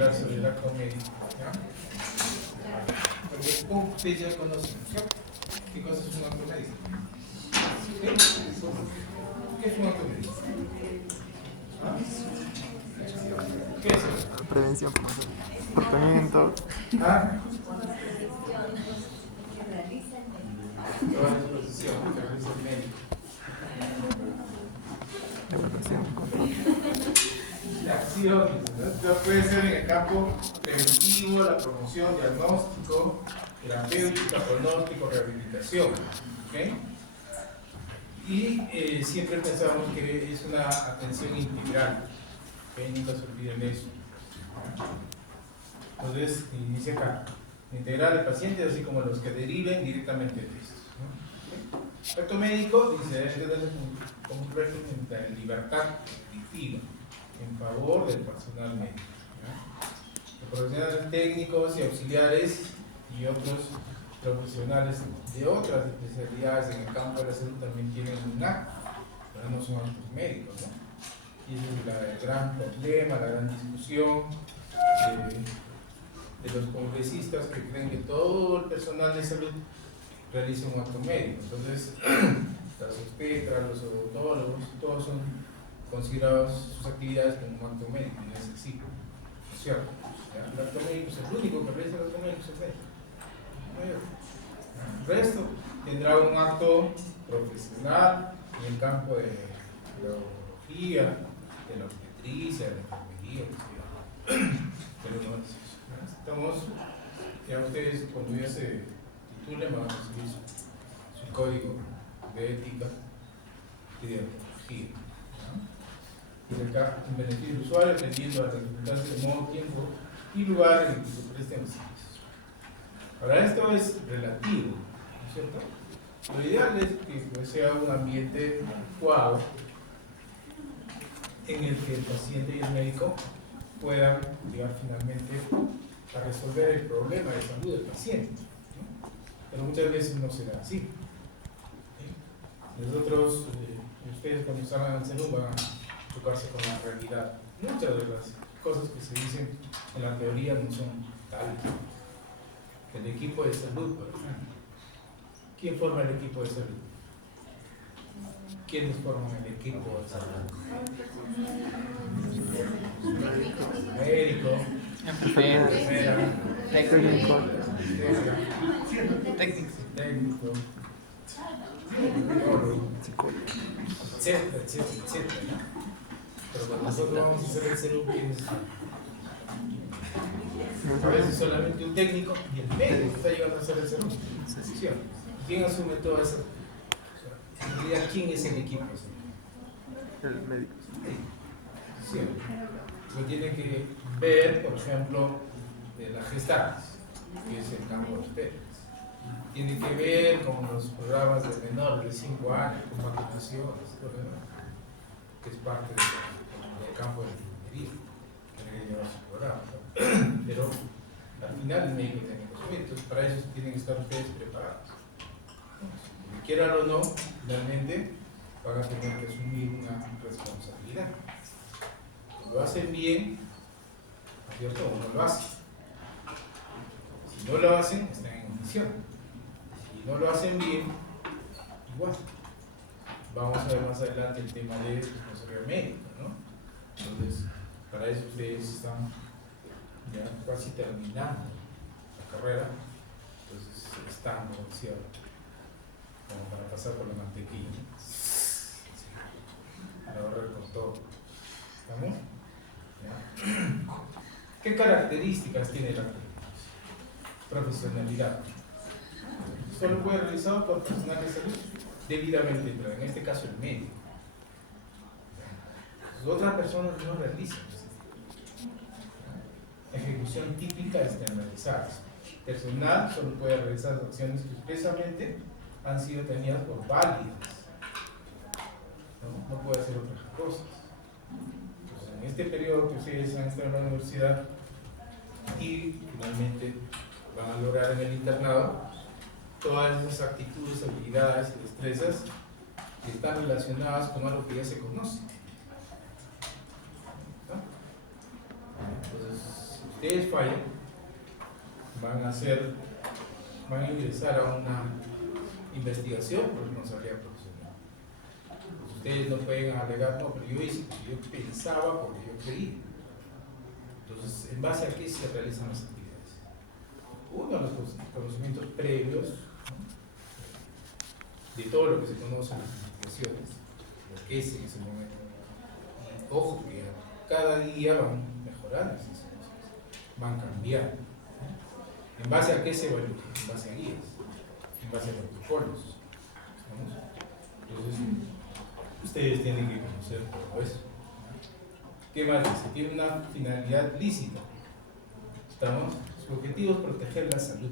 hablar sobre el acto médico, ¿ya? Porque ustedes ya conocen, ¿cierto? ¿Qué cosa es un acto médico? ¿Qué es un acto médico? ¿Ah? ¿Qué es eso? Prevención, tratamiento. ¿Ah? Toda disposición que realiza el médico. Evaluación, control. La acción, ¿no? Puede ser en el campo preventivo, la promoción, diagnóstico, terapéutica, pronóstico, rehabilitación. ¿Okay? Y siempre pensamos que es una atención integral. ¿Okay? Nunca se olviden de eso. Entonces, dice acá, integrar al paciente, así como los que deriven directamente de esto. ¿No? El acto médico dice, debe darse como un régimen de libertad restrictiva en favor del personal médico. ¿Ya? Los profesionales técnicos y auxiliares y otros profesionales de otras especialidades en el campo de la salud también tienen un acto, pero no son actos médicos, ¿no? Y ese es el gran problema, la gran discusión de los congresistas que creen que todo el personal de salud realiza un acto médico. Entonces, las obstetras, los odontólogos, todos son considerados sus actividades como un acto médico, y no es así, ¿no es cierto? ¿Ya? El acto médico es el único que realiza el acto médico, es el médico. El resto tendrá un acto profesional en el campo de la urología, de la obstetricia, de la enfermería, pero no es eso. Estamos, ya ustedes cuando ya se titulen van a recibir su código de ética y de ontología. Y acá, en beneficio del usuario, atendiendo a las circunstancias de modo, tiempo y lugar en el que se presten los servicios. Ahora, esto es relativo, ¿no es cierto? Lo ideal es que pues, sea un ambiente adecuado en el que el paciente y el médico puedan llegar finalmente a resolver el problema de salud del paciente, ¿no? Pero muchas veces no será así. ¿Sí? Nosotros, ustedes cuando salgan al salud van a tocarse con la realidad. Muchas de las cosas que se dicen en la teoría no son tales. El equipo de salud, por ejemplo. ¿Quién forma el equipo de salud? ¿Quiénes forman el equipo de salud? Médico, enfermera, técnico, etcétera, etcétera, etcétera, ¿no? Pero cuando nosotros vamos a hacer el salud, ¿quiénes son? A veces solamente un técnico y el médico está llegando a hacer el salud. ¿Quién asume todo eso? En realidad, ¿quién es el equipo? El médico. Sí. Lo tiene que ver, por ejemplo, de las gestantes, que es el campo de ustedes. Tiene que ver con los programas de menores de 5 años, con vacunaciones, que es parte del campo de la ingeniería, que debe llevar su programa, ¿no? Pero al final el médico tiene que asumir, entonces para eso tienen que estar ustedes preparados. Si quieran o no, finalmente van a tener que asumir una responsabilidad. Lo hacen bien, ¿no es cierto? O no lo hacen. Si no lo hacen, están en omisión. Si no lo hacen bien, igual. Vamos a ver más adelante el tema de responsabilidad médica, ¿no? Entonces, para eso ustedes están ya casi terminando la carrera, entonces están, como decía, como para pasar por la mantequilla. A barrer con todo. ¿Estamos? ¿Ya? ¿Qué características tiene la profesionalidad? Solo puede ser realizado por personal de salud debidamente, pero en este caso el médico. Otras personas no realizan ejecución típica estandarizada. Personal solo puede realizar acciones que expresamente han sido tenidas por válidas. No puede hacer otras cosas. Entonces, en este periodo que ustedes han estado en la universidad y finalmente van a lograr en el internado todas esas actitudes, habilidades y destrezas que están relacionadas con algo que ya se conoce. ¿No? Entonces, ustedes fallan, van a ingresar a una investigación por responsabilidad profesional. Pues ustedes no pueden alegar, no, pero yo hice, porque yo pensaba, porque yo creí. Entonces, ¿en base a qué se realizan las actividades? Uno, los conocimientos previos, ¿no?, de todo lo que se conoce en las investigaciones, lo que es en ese momento. Y ojo, que cada día van mejorando esas cosas, van cambiando, ¿no? ¿En base a qué se evalúa? En base a guías, en base a protocolos, ¿no? Entonces, ustedes tienen que conocer todo eso. ¿Qué más dice? Tiene una finalidad lícita. ¿Estamos? Su objetivo es proteger la salud.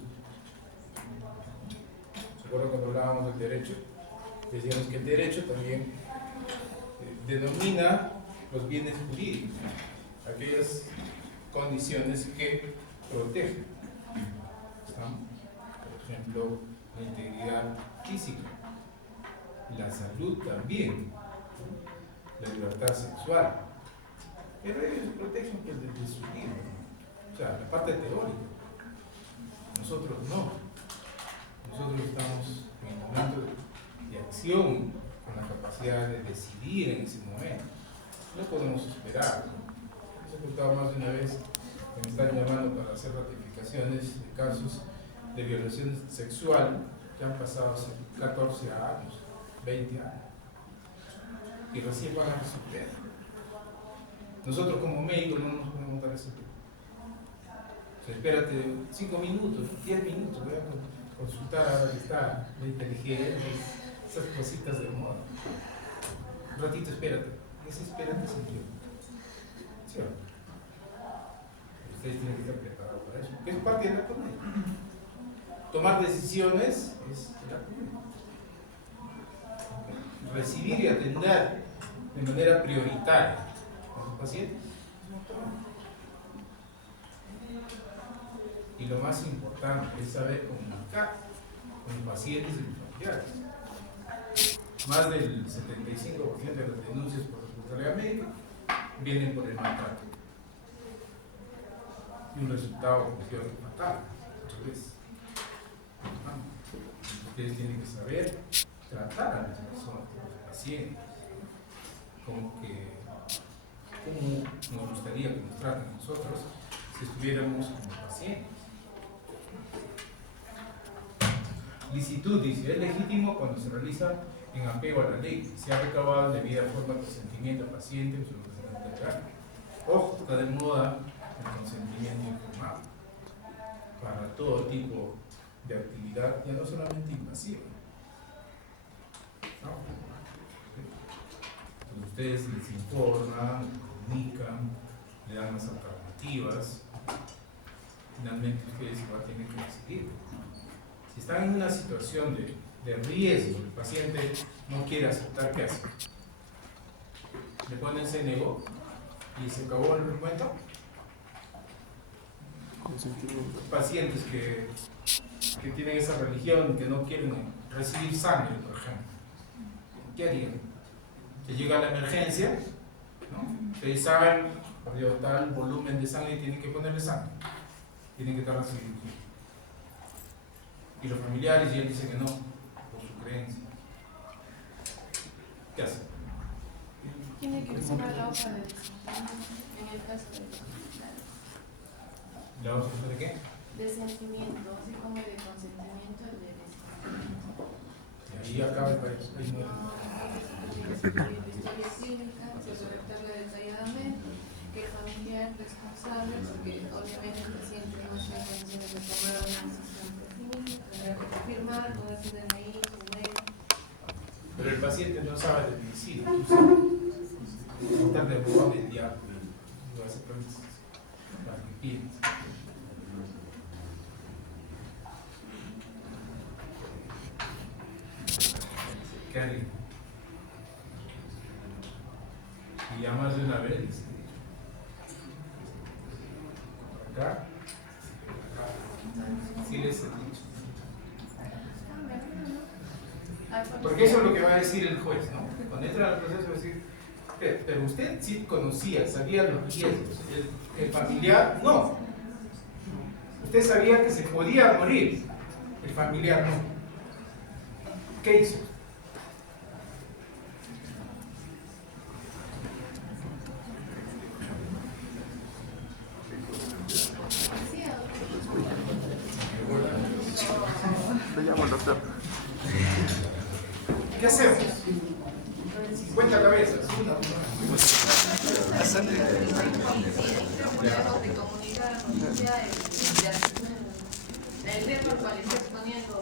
¿Se acuerdan cuando hablábamos del derecho? Decíamos que el derecho también denomina los bienes jurídicos, aquellas condiciones que protegen. ¿Estamos? Por ejemplo, la integridad física, la salud también, ¿no?, la libertad sexual. Pero ellos protegen pues, desde su vida, ¿no? O sea, la parte teórica. Nosotros no. Nosotros estamos en un momento de acción, con la capacidad de decidir en ese momento. No podemos esperar, ¿no? Les he contado más de una vez que me están llamando para hacer ratificaciones de casos de violación sexual que han pasado hace 14 años, 20 años, y recién van a resolver. Nosotros como médicos no nos podemos dar ese tiempo. O sea, espérate 5 minutos, 10 minutos, voy a consultar ahora que está la inteligencia, esas cositas de moda. Un ratito, espérate. Ese espérate es el tiempo. ¿Sí o no? Ustedes tienen que estar preparados para eso. Es parte de la comedia. Tomar decisiones es la comedia. Recibir y atender de manera prioritaria a los pacientes. Y lo más importante es saber comunicar con los pacientes y los familiares. Más del 75% de las denuncias por responsabilidad médica vienen por el maltrato. Y un resultado fatal, muchas veces. Ustedes tienen que saber tratar a las personas, a los pacientes, como nos gustaría que nos traten a nosotros si estuviéramos como pacientes. Licitud dice, es legítimo cuando se realiza en apego a la ley, se ha recabado en debida forma el consentimiento al paciente en su representante legal. Ojo, está de moda el consentimiento informado para todo tipo de actividad, ya no solamente invasiva. ¿No? Entonces ustedes les informan, les comunican, le dan las alternativas, finalmente ustedes igual tienen que decidir. Si están en una situación de riesgo, el paciente no quiere aceptar, ¿qué hace? Le ponen CNO y se acabó el cuento. Pacientes que tienen esa religión y que no quieren recibir sangre, por ejemplo, ¿qué harían? Se llega a la emergencia, ¿no? Ustedes saben, perdió tal volumen de sangre y tienen que ponerle sangre, tienen que estar recibiendo. Y los familiares y él dicen que no, por su creencia. ¿Qué hace? Tiene que usar la hoja de desistimiento en el caso de ¿La hoja de qué? de sentimiento, así como de consentimiento de desistimiento. Y ahí acaba el país. Ahí muere. La historia clínica, se redactarla detalladamente, que el familiar responsable, porque obviamente el paciente no está en condiciones de tomar una decisión por sí mismo, tendrá que confirmar, no deciden ahí, Pero el paciente no sabe de medicina, tú sabes. Estar de moda del diablo, no hace preguntas para que piense. ¿Qué haría? Y ya más de una vez dice, acá, sí les he dicho. Porque eso es lo que va a decir el juez, ¿no? Cuando entra al proceso va a decir, pero usted sí conocía, sabía los riesgos, el familiar no. Usted sabía que se podía morir, el familiar no. ¿Qué hizo? Le llamo al doctor. ¿Qué hacemos? 50 cabezas. El riesgo al cual está exponiendo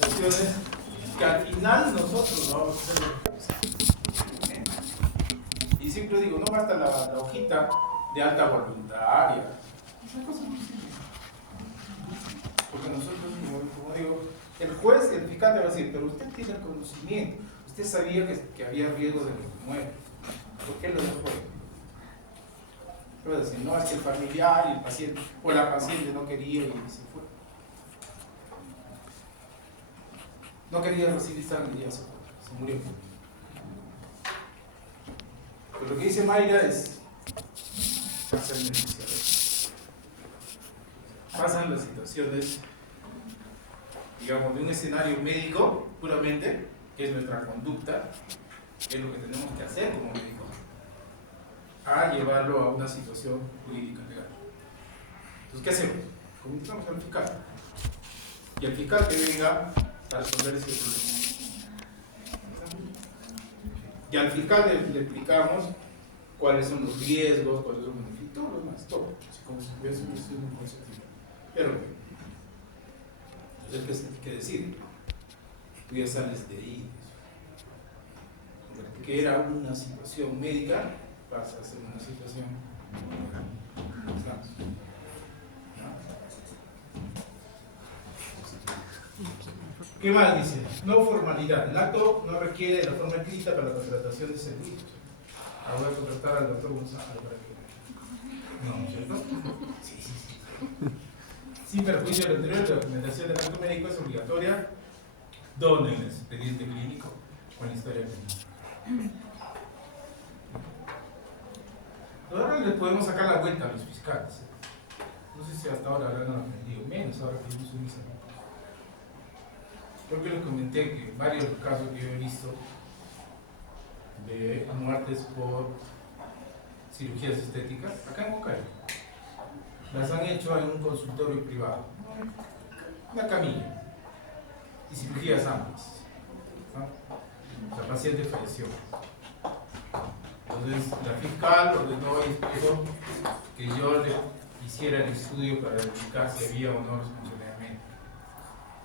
cuestiones que al final nosotros no vamos a hacer. Y siempre digo, no basta la hojita de alta voluntaria. Esa cosa no sirve. Porque nosotros, como digo, el juez y el fiscal te va a decir, pero usted tiene el conocimiento, usted sabía que había riesgo de que muera. ¿Por qué lo dejó? Pero decir, no, es que el familiar y el paciente o la paciente no quería y se fue. No quería recibir sangre y ya se murió. Pero lo que dice Mayra es pasan las situaciones, digamos, de un escenario médico puramente, que es nuestra conducta, que es lo que tenemos que hacer como médicos, a llevarlo a una situación jurídica legal. Entonces, ¿qué hacemos? Comunicamos al fiscal. Y el fiscal que venga a resolver ese problema. Y al fiscal le explicamos cuáles son los riesgos, cuáles son los beneficios, todo lo demás, todo. Así como si hubiese un concepto. Pero es el que decide. Tú ya sales de ahí. Que era una situación médica, pasa a ser una situación. ¿Qué más dice? No formalidad. El acto no requiere de la forma escrita para la contratación de servicios. Ahora voy a contratar al doctor González para que. No, ¿cierto? Sí. Sin perjuicio de lo anterior, la documentación del acto médico es obligatoria. ¿Dónde? En el expediente clínico o en la historia clínica. Ahora le podemos sacar la vuelta a los fiscales. No sé si hasta ahora habrán aprendido, menos ahora que yo soy mismo. Porque les comenté que varios casos que yo he visto de muertes por cirugías estéticas, acá en Huancayo, las han hecho en un consultorio privado, una camilla y cirugías amplias, ¿no? La paciente falleció. Entonces la fiscal ordenó que yo le hiciera el estudio para verificar si había o no responsabilidad médica.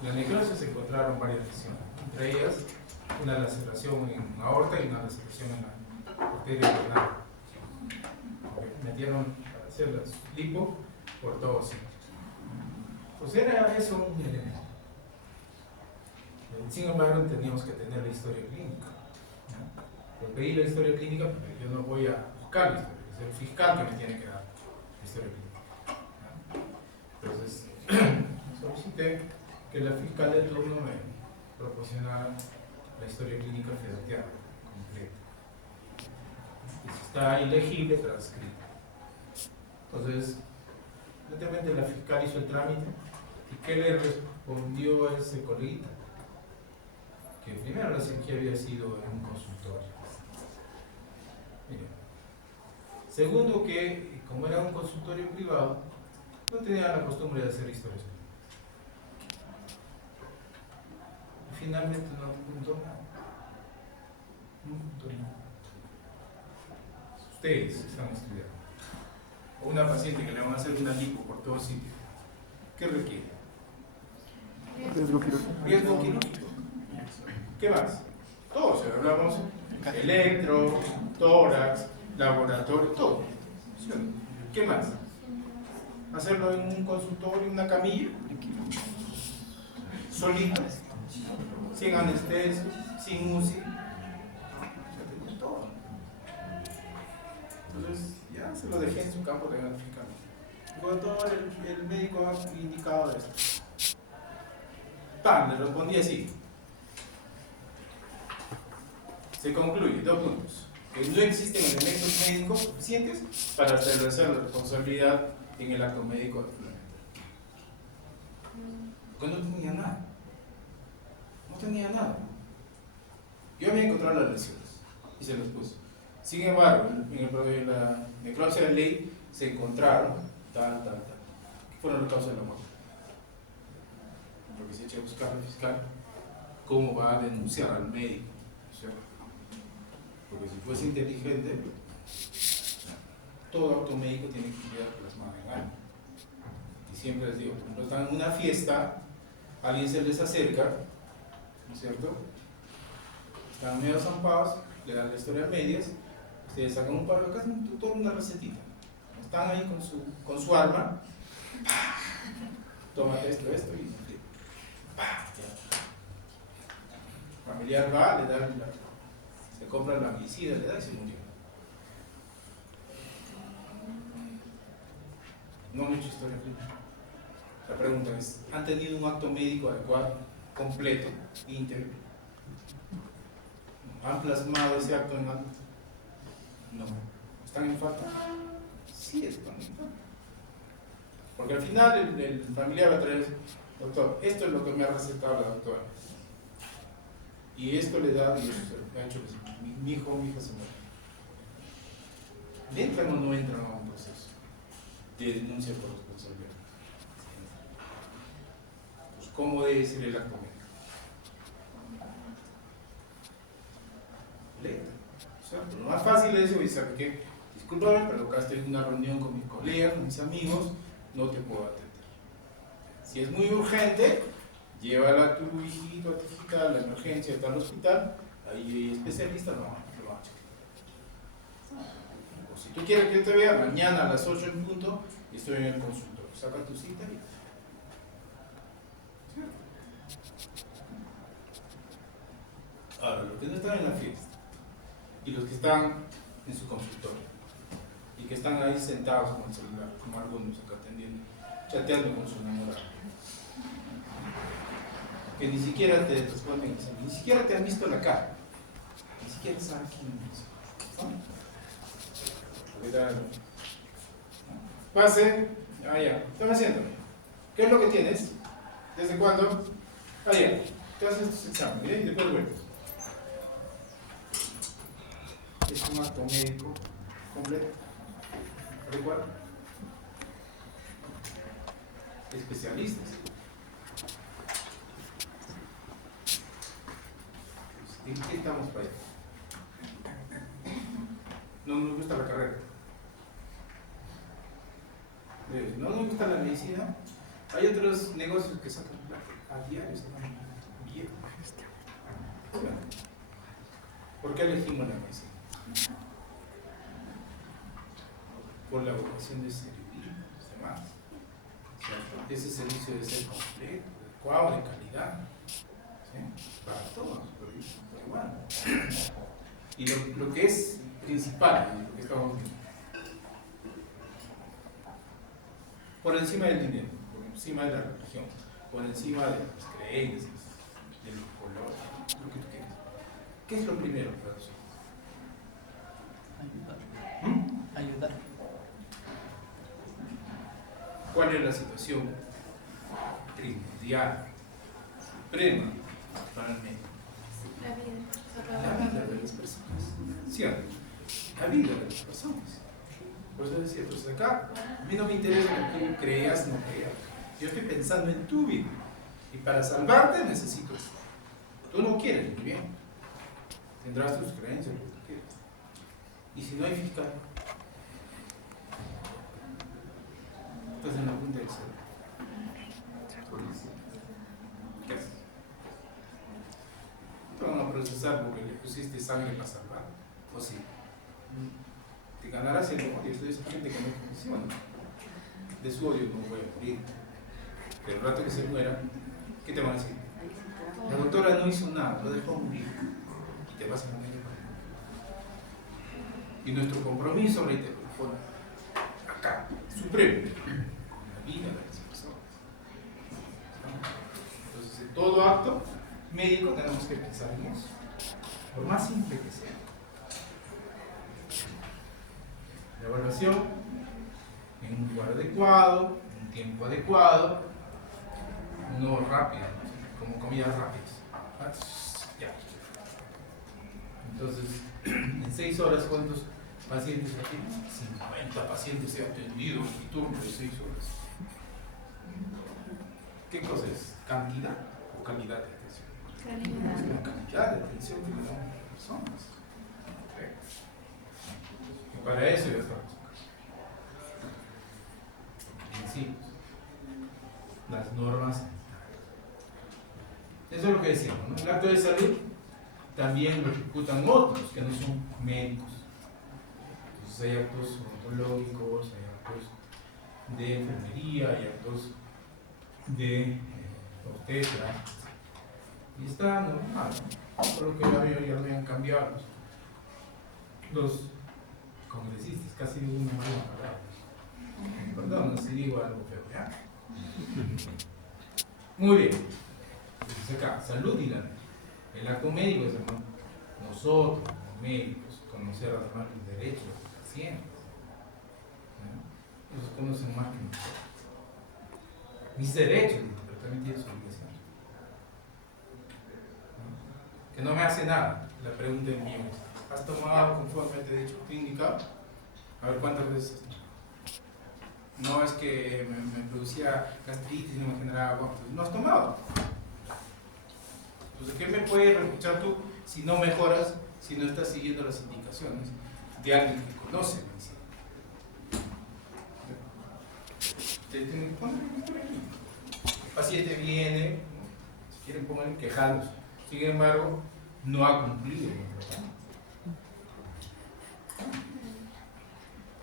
En la necrosis se encontraron varias lesiones, entre ellas una laceración en la aorta y una laceración en la arteria renal. Metieron para hacer las lipo por todo sitio. Pues era eso un elemento. Sin embargo, teníamos que tener la historia clínica. Yo pedí la historia clínica porque yo no voy a buscar la historia, es el fiscal que me tiene que dar la historia clínica. Entonces, solicité que la fiscal de turno me proporcionara la historia clínica fedateada completa. Y si está ilegible, transcrita. Entonces, evidentemente la fiscal hizo el trámite. ¿Y qué le respondió a ese coleguita? Que primero la cirugía había sido en un consultorio. Mira. Segundo, que como era un consultorio privado, no tenía la costumbre de hacer historias. Y finalmente no apuntó nada. Ustedes están estudiando. O una paciente que le van a hacer una lipo por todo sitio. ¿Qué requiere? Riesgo quirúrgico. Riesgo quirúrgico. ¿Qué más? Todo, si hablamos electro, tórax, laboratorio, todo. ¿Qué más? Hacerlo en un consultorio, una camilla, solito, sin anestesia, sin UCI. Todo. Entonces, ya se lo dejé en su campo de gratificante. Luego el médico ha indicado esto. ¡Pam! Le respondí así. Se concluye, 2 puntos. que no existen elementos médicos suficientes para establecer la responsabilidad en el acto médico del fundamento. Porque no tenía nada. No tenía nada. Yo había encontrado las lesiones y se las puse. Sin embargo, en la necropsia de ley se encontraron tal. ¿Qué fueron las causas de la muerte? Porque se echa a buscar al fiscal cómo va a denunciar al médico, ¿cierto? Porque si fuese inteligente, todo acto médico tiene que quedar plasmado en algo. Y siempre les digo, cuando están en una fiesta, alguien se les acerca, ¿no es cierto? Están medio zampados, le dan la historia a medias, ustedes sacan un par de acá, toda una recetita. Están ahí con su arma, tómate esto y familiar va, le da se compra el herbicida, le da y se murió. No han hecho historia clínica. La pregunta es, ¿han tenido un acto médico adecuado, completo, íntegro? ¿Han plasmado ese acto en algo? No. ¿Están en falta? Sí, están en falta. Porque al final el familiar va a traer, doctor, esto es lo que me ha recetado la doctora. Y esto le da, y eso ha hecho que mi hijo o mi hija se muera. ¿Entran o no entran a un proceso de denuncia por responsabilidad? Pues, ¿cómo debe ser el acto médico? Letra. O sea, lo más fácil es decir, ¿sabe qué? Discúlpame, pero acá estoy en una reunión con mis colegas, con mis amigos, no te puedo atender. Si es muy urgente, llévala a tu hijito, a tu hijita, a la emergencia, está al hospital, ahí hay especialistas, lo van a checar. O si tú quieres que yo te vea, mañana a las 8 en punto, estoy en el consultorio, saca tu cita y... ¿Cierto? Ahora, los que no están en la fiesta, y los que están en su consultorio, y que están ahí sentados con el celular, como algunos acá atendiendo, chateando con su enamorado, que ni siquiera te responden, ni siquiera te han visto la cara, ni siquiera saben quién es. ¿No? Pase, ya, ¿qué están haciendo? ¿Qué es lo que tienes? ¿Desde cuándo? Ya, te haces tus exámenes, y después vuelves. Es un acto médico completo, adecuado. Especialistas. ¿En qué estamos para allá? No nos gusta la carrera. No nos gusta la medicina. Hay otros negocios que sacan plata a diario, sacan bien. ¿Por qué elegimos la medicina? Por la vocación de servir a los demás. Ese servicio debe ser completo, adecuado, de calidad. ¿Sí? Para todos, pero igual. Y lo que es principal, lo que estamos viendo, por encima del dinero, por encima de la religión, por encima de las creencias, de los colores, lo que tú quieras. ¿Qué es lo primero para nosotros? Ayudar. ¿Cuál es la situación primordial, suprema para el médico? La vida de las personas. ¿Cierto? La vida de las personas. Por eso decía, pues acá, a mí no me interesa que tú creas o no creas. Yo estoy pensando en tu vida. Y para salvarte necesito esto. Tú no quieres muy bien. Tendrás tus creencias, lo que tú quieras. Y si no hay fiscal, estás en la punta del cielo. ¿Qué haces? Te van a procesar porque le pusiste sangre para salvar. O sí. Te ganarás el odio de esa gente que no funciona. De su odio no voy a morir. Pero el rato que se muera, ¿qué te van a decir? La doctora no hizo nada, lo dejó morir. Y te vas a morir. Y nuestro compromiso, reitero, fue acá, supremo, con la vida de las personas. Entonces, en todo acto médico tenemos que pensar en eso, por más simple que sea. rehabilitación en un lugar adecuado, en un tiempo adecuado, no rápido, como comidas rápidas. Ya. Entonces, en 6 horas, ¿cuántos pacientes aquí? 50 pacientes he atendido en mi turno de 6 horas. ¿Qué cosa es? ¿Cantidad o calidad de atención? Calidad. Es la calidad de atención que le damos a las personas. ¿Okay? Y para eso ya estamos acá. Principios. Las normas. Eso es lo que decíamos, ¿no? El acto de salud también lo ejecutan otros que no son médicos. Entonces hay actos odontológicos, hay actos de enfermería, hay actos de obstetra. Y está normal, ¿no? Por lo que ya me han cambiado los congresistas, casi digo una mala palabra. Perdón, si digo algo feo, ¿ya? Muy bien. Entonces acá, salud y la ley. El acto médico es, hermano, nosotros como médicos, conocer además los derechos de los pacientes. ¿No? Ellos conocen más que nosotros. Mis derechos, pero también tienen su obligación. ¿No? Que no me hace nada. La pregunta es mía. ¿Has tomado conforme te he dicho clínica? A ver cuántas veces. No es que me producía gastritis y no me generaba vómitos. No has tomado. Entonces, ¿qué me puedes reprochar tú si no mejoras, si no estás siguiendo las indicaciones de alguien que conoce medicina? Te tienen que poner por aquí. El paciente viene, ¿no? Si quieren pónganle quejándose. Sin embargo, no ha cumplido con el tratamiento.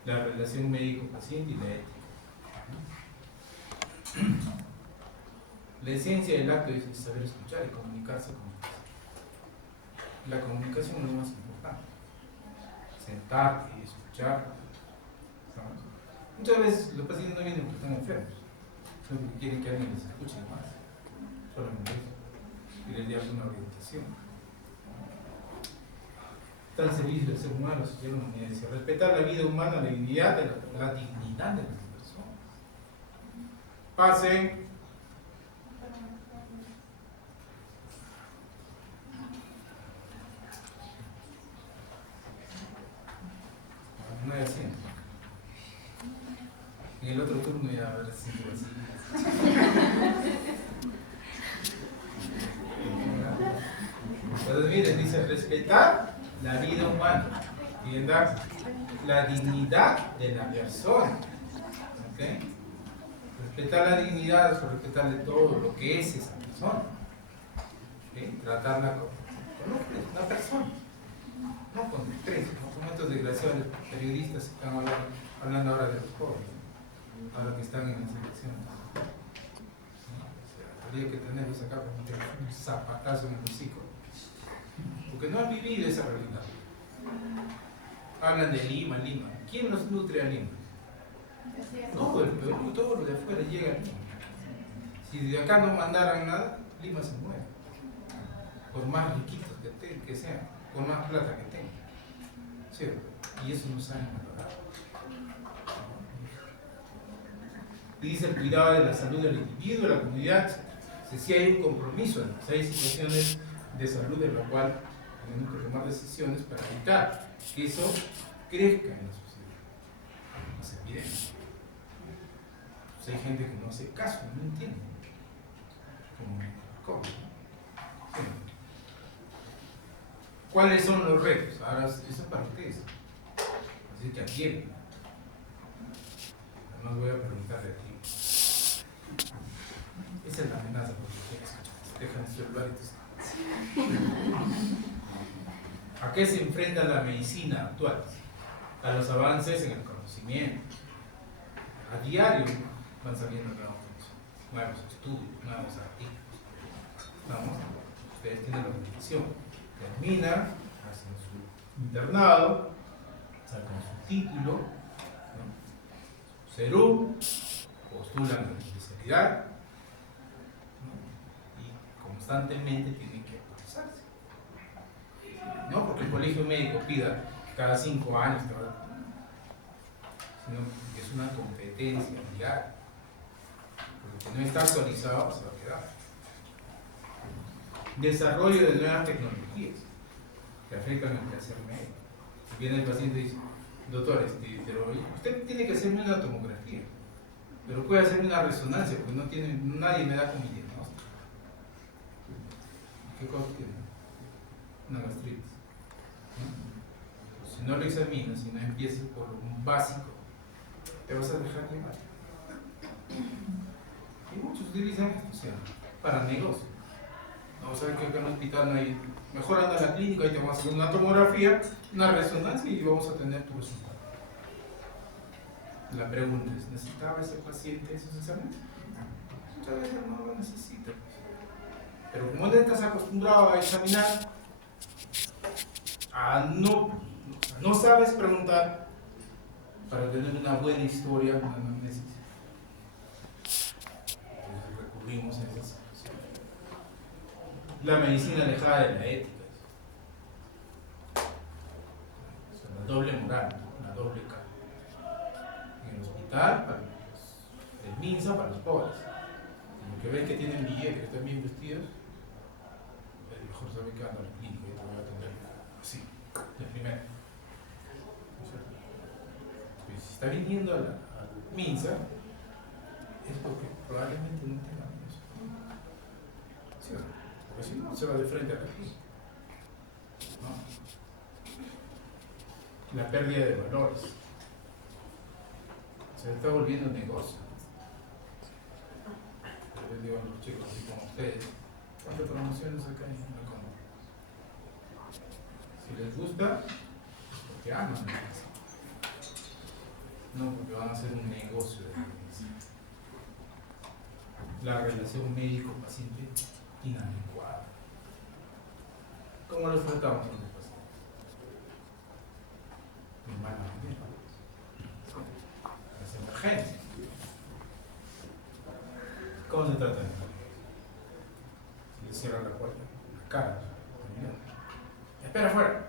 La relación médico-paciente y la ética. La esencia del acto es saber escuchar y comunicarse con el paciente. La comunicación es lo más importante. Sentarte y escuchar. ¿Sabes? Muchas veces los pacientes no vienen porque están enfermos, sino porque quieren que alguien les escuche más. Solamente eso. Y les dé una orientación. Está al servicio del ser humano, la sociedad, la humanidad. Dice, respetar la vida humana, la dignidad de la dignidad de las personas. Pasen. No hay asiento. En el otro turno ya habrá asiento así. Entonces miren, dice respetar la vida humana, ¿entiendan? La dignidad de la persona. ¿Okay? Respetar la dignidad es respetarle todo lo que es esa persona. ¿Okay? Tratarla como una persona. No con desprecio, no como estos desgraciados periodistas que están hablando ahora de los pobres, ahora que están en las elecciones. Habría que tenerlos acá para meter un zapatazo en el hocico, porque no han vivido esa realidad. Hablan de Lima. ¿Quién nos nutre a Lima? Todo el Perú, todo lo de afuera llega a Lima. Si de acá no mandaran nada, Lima se muere. Por más riquitos que sean, por más plata que tengan. ¿Cierto? Y eso no saben valorar. Y dice el cuidado de la salud del individuo, de la comunidad. Si hay un compromiso, si hay situaciones de salud en la cual tenemos que tomar decisiones para evitar que eso crezca en la sociedad. Es evidente. Pues hay gente que no hace caso, no entiende. ¿Cómo? Sí. ¿Cuáles son los retos? Ahora, eso es para ustedes. Así que atienden. Además voy a preguntarle a ti. Esa es la amenaza, porque dejan el celular y ¿a qué se enfrenta la medicina actual? A los avances en el conocimiento. A diario van saliendo nuevos estudios, nuevos artículos. Vamos, ustedes tienen la repetición. Terminan, hacen su internado, sacan su título, ¿no? Su CERU, postulan a la especialidad, ¿no? Y constantemente tienen que actualizarse. No porque el colegio médico pida cada 5 años, sino que es una competencia diaria. Porque no está actualizado, se va a quedar. Desarrollo de nuevas tecnologías que afectan al quehacer médico. Viene el paciente y dice, doctor, pero usted tiene que hacerme una tomografía, pero puede hacerme una resonancia porque nadie me da con mi diagnóstico. ¿Qué cosa tiene? Una gastritis. ¿No? Si no lo examinas, si no empiezas por un básico, te vas a dejar llevar. Y muchos utilizan esto, para negocio. No, sabes que acá en el hospital no hay. Mejor anda a la clínica y te vamos a hacer una tomografía, una resonancia y vamos a tener tu resultado. La pregunta es, ¿necesitaba ese paciente esos exámenes? Muchas veces no lo necesita. Pero como no estás acostumbrado a examinar, no sabes preguntar para tener una buena historia, una anamnesis. Entonces recurrimos a esa situación. La medicina alejada de la ética. Es una doble moral, una doble carga. En el hospital, para el MINSA, para los pobres. Como que ven que tienen billetes, que están bien vestidos, el mejor sabe que anda al clínico y te voy a atender así, de primera. Pues si está viniendo al MINSA, es porque probablemente no tenga eso. ¿Sí o no? Porque si no, se va de frente a la clínica. ¿No? La pérdida de valores. Se está volviendo un negocio. Yo les digo a los chicos, así como ustedes, ¿cuántas promociones acá en la Econo? Si les gusta, es porque aman la medicina. No porque van a hacer un negocio de la medicina. La relación médico-paciente inadecuada. ¿Cómo los tratamos a los pacientes? De mala manera. Las emergencias. ¿Cómo se trata? Si le cierran la puerta, la cara, espera afuera.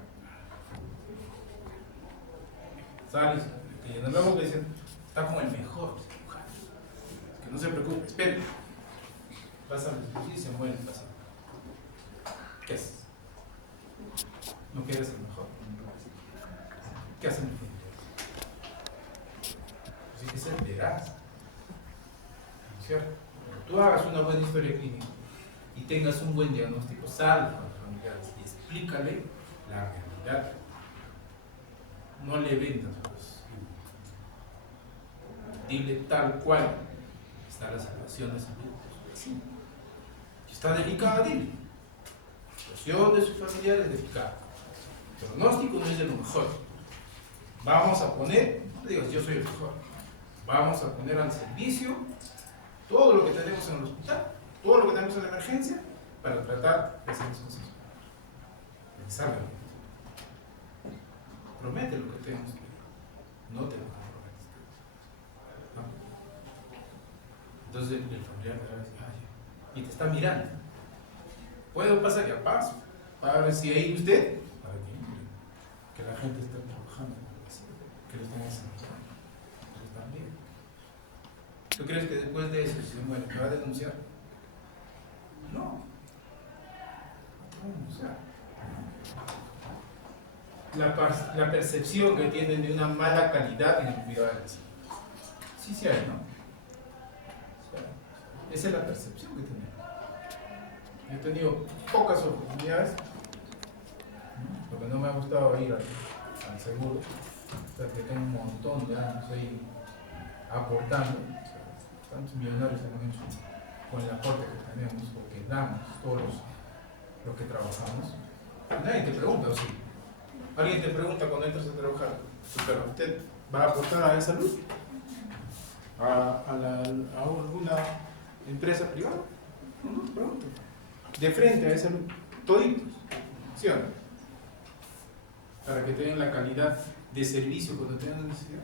Sales, que llenan la boca y dicen, está como el mejor cirujano. Que no se preocupe, espere. Pasa y se muere el paciente. ¿Qué haces? No quieres el mejor. ¿Qué hacen los médicos? Pues hay que ser veraz. ¿Cierto? Cuando tú hagas una buena historia clínica y tengas un buen diagnóstico, sal con los familiares y explícale la realidad. No le vendas pues. Dile tal cual está la situación de salud de su vecino. Si está delicada, dile. La situación de sus familiares es delicada. El pronóstico no es de lo mejor. Vamos a poner, no digas yo soy el mejor, vamos a poner al servicio todo lo que tenemos en el hospital, todo lo que tenemos en la emergencia, para tratar de hacer las cosas. Salga. Promete lo que tenemos que no te lo comprometes. ¿No? Entonces el familiar te va a decir, ay, y te está mirando. ¿Puedo pasar? Ya paso. Para ver si ahí usted, para que la gente esté trabajando, que lo estén haciendo. También. ¿Tú crees que después de eso, si se muere, te va a denunciar? No. No te va a denunciar. La percepción que tienen de una mala calidad en el cuidado de la salud. Sí, sí hay, ¿no? Esa es la percepción que tenemos. Yo he tenido pocas oportunidades, porque no me ha gustado ir al seguro, hasta que tengo un montón de años ahí aportando. Tantos millonarios hemos hecho con el aporte que tenemos o que damos todos los que trabajamos. Nadie te pregunta, ¿o sí? Alguien te pregunta cuando entras a trabajar, pero ¿usted va a aportar a esa salud? ¿A alguna empresa privada? No, pregunta. De frente a esa salud, toditos, ¿sí o no? Para que tengan la calidad de servicio cuando tengan necesidad.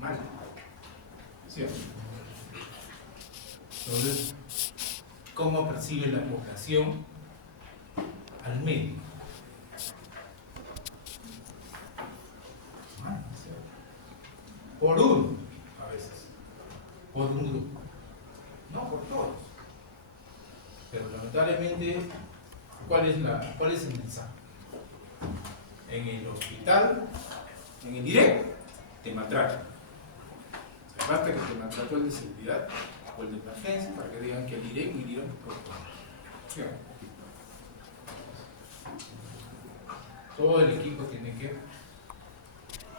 Mal. ¿Sí o no? Entonces, ¿cómo percibe la población al médico? por uno, a veces, por un grupo, no por todos. Pero lamentablemente, ¿cuál es el mensaje? En el hospital, en el directo, te maltratan. Basta que te maltrató el de seguridad o el de emergencia para que digan que el directo hirieron por todo. Todo el equipo tiene que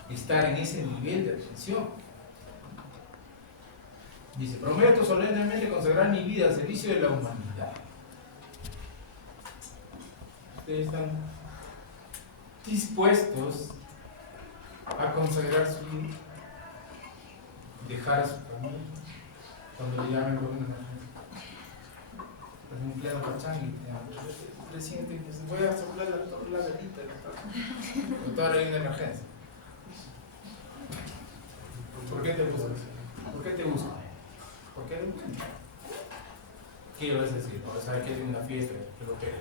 estar en ese nivel de atención. Dice, prometo solemnemente consagrar mi vida al servicio de la humanidad. Ustedes están dispuestos a consagrar su vida, dejar a su familia cuando le llamen por una emergencia. Pues un empleado pachangui, presidente, voy a soplar la velita, doctor, hay una emergencia. ¿Por qué te buscas? ¿Por qué te buscan? ¿Por qué te buscan? ¿Qué le vas a decir? O sea, que hay una fiesta, que lo que es.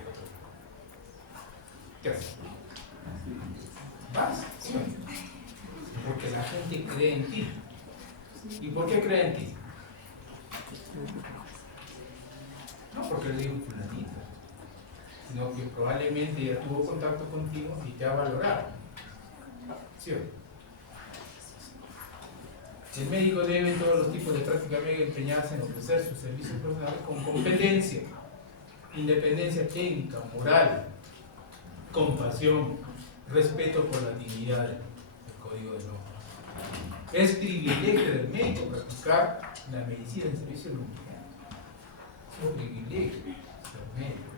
¿Qué haces? ¿Vas? Sí. Porque la gente cree en ti. ¿Y por qué cree en ti? No porque le digo fulanito, sino que probablemente ya tuvo contacto contigo y te ha valorado. ¿Sí o no? El médico debe en todos los tipos de práctica médica empeñarse en ofrecer sus servicios personales con competencia, independencia técnica, moral, compasión, respeto por la dignidad del código de normas. Es privilegio del médico practicar la medicina en servicio de la humanidad. Es un privilegio del médico.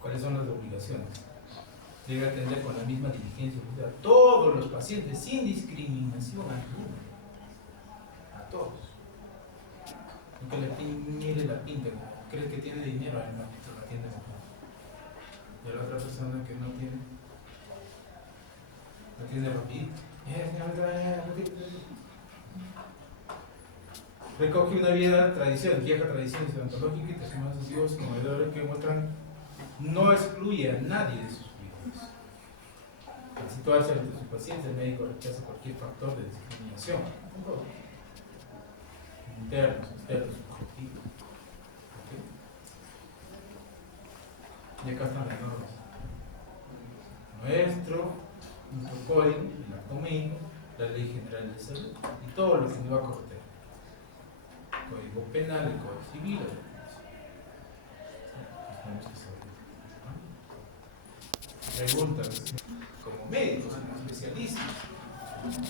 ¿Cuáles son las obligaciones? Debe atender con la misma diligencia a todos los pacientes sin discriminación alguna. A todos. No que le mire la pinta, cree que tiene dinero, no, se lo atiende mejor. Y a la otra persona que no tiene, lo atiende rapidito. Recoge una vieja tradición odontológica y testimonios testigos conmovedores que muestran no excluye a nadie de sus vidas. Al situarse ante sus pacientes, el médico rechaza cualquier factor de discriminación, internos, externos, subjetivos. ¿Okay? Y acá están las normas. Nuestro código, el acto médico, la ley general de salud y todo lo que nos va a correr. Código penal, el código civil, preguntas como médicos, como especialistas.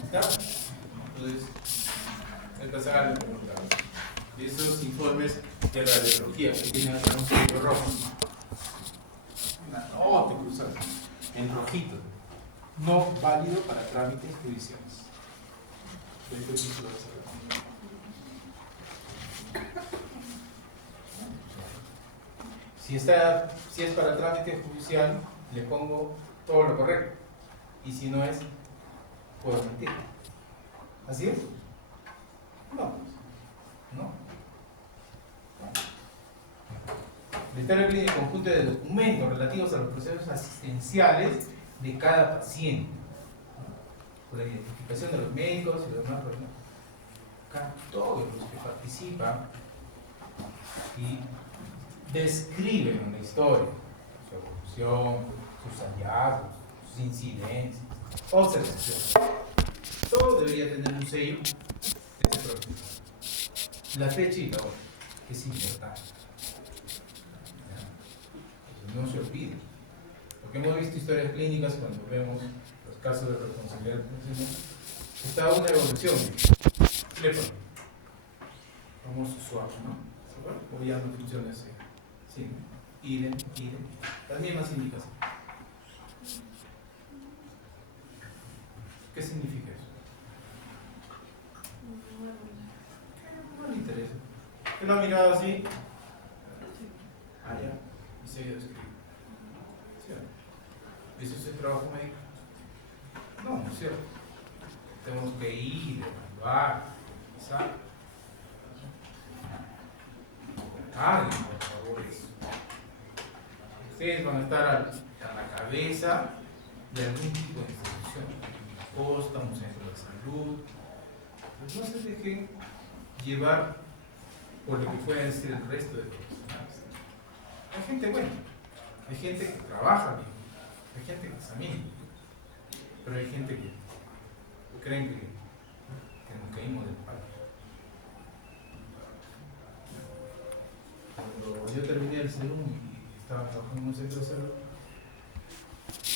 ¿Está? Entonces, empezar a preguntar. Y esos informes de radiología que tienen acá un sello rojo. Una nota cruzada en rojito. No válido para trámites judiciales. Después sí lo vas a ver. Si es para trámite judicial, le pongo todo lo correcto. Y si no es, puedo mentir. ¿Así es? No. No. La historia clínica conjunta de documentos relativos a los procesos asistenciales de cada paciente. Con la identificación de los médicos y los demás personas. Acá todos los que participan y describen una historia, su evolución, sus hallazgos, sus incidencias, observaciones. Todo debería tener un sello de ese proceso. La fecha y la hora, que es importante. No se olvide. Porque hemos visto historias clínicas cuando vemos los casos de responsabilidad está una evolución. Clépano. Famoso suave, ¿no? O ya no funciona así. Sí, idem. Las mismas indicaciones. ¿Qué significa eso? No le interesa. ¿Qué lo ha mirado así? Ah, ya. Y seguido escribe. ¿Sí? ¿Eso es el trabajo médico? No, no es cierto. Tenemos que ir, evaluar, ¿sabes? Alguien, por favor, eso. Ustedes van a estar a la cabeza de algún tipo de institución, una posta, un centro de salud. Pues no se dejen llevar por lo que pueden ser el resto de profesionales. Hay gente buena, hay gente que trabaja bien, hay gente que examina, pero hay gente que creen que nos caímos del palo. Cuando yo terminé el CERUM y estaba trabajando en un centro de salud,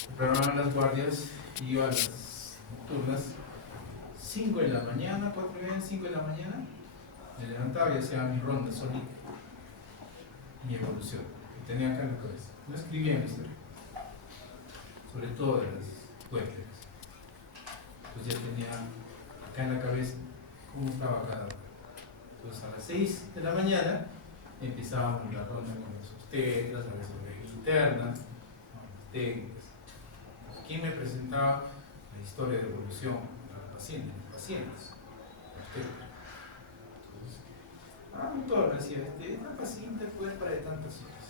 me programaban las guardias y yo a las nocturnas, 5 de la mañana, 4:30, 5 de la mañana, me levantaba y hacía mi ronda solita, mi evolución, que tenía acá en la cabeza. No escribía en la historia, sobre todo de las cuentas. Entonces ya tenía acá en la cabeza cómo estaba cada uno. Entonces a las 6 de la mañana empezábamos la ronda con los obstetras, a veces de internas, técnicas. ¿Quién me presentaba la historia de evolución a los pacientes? Doctor, decía, esta paciente puede parar de tantas horas.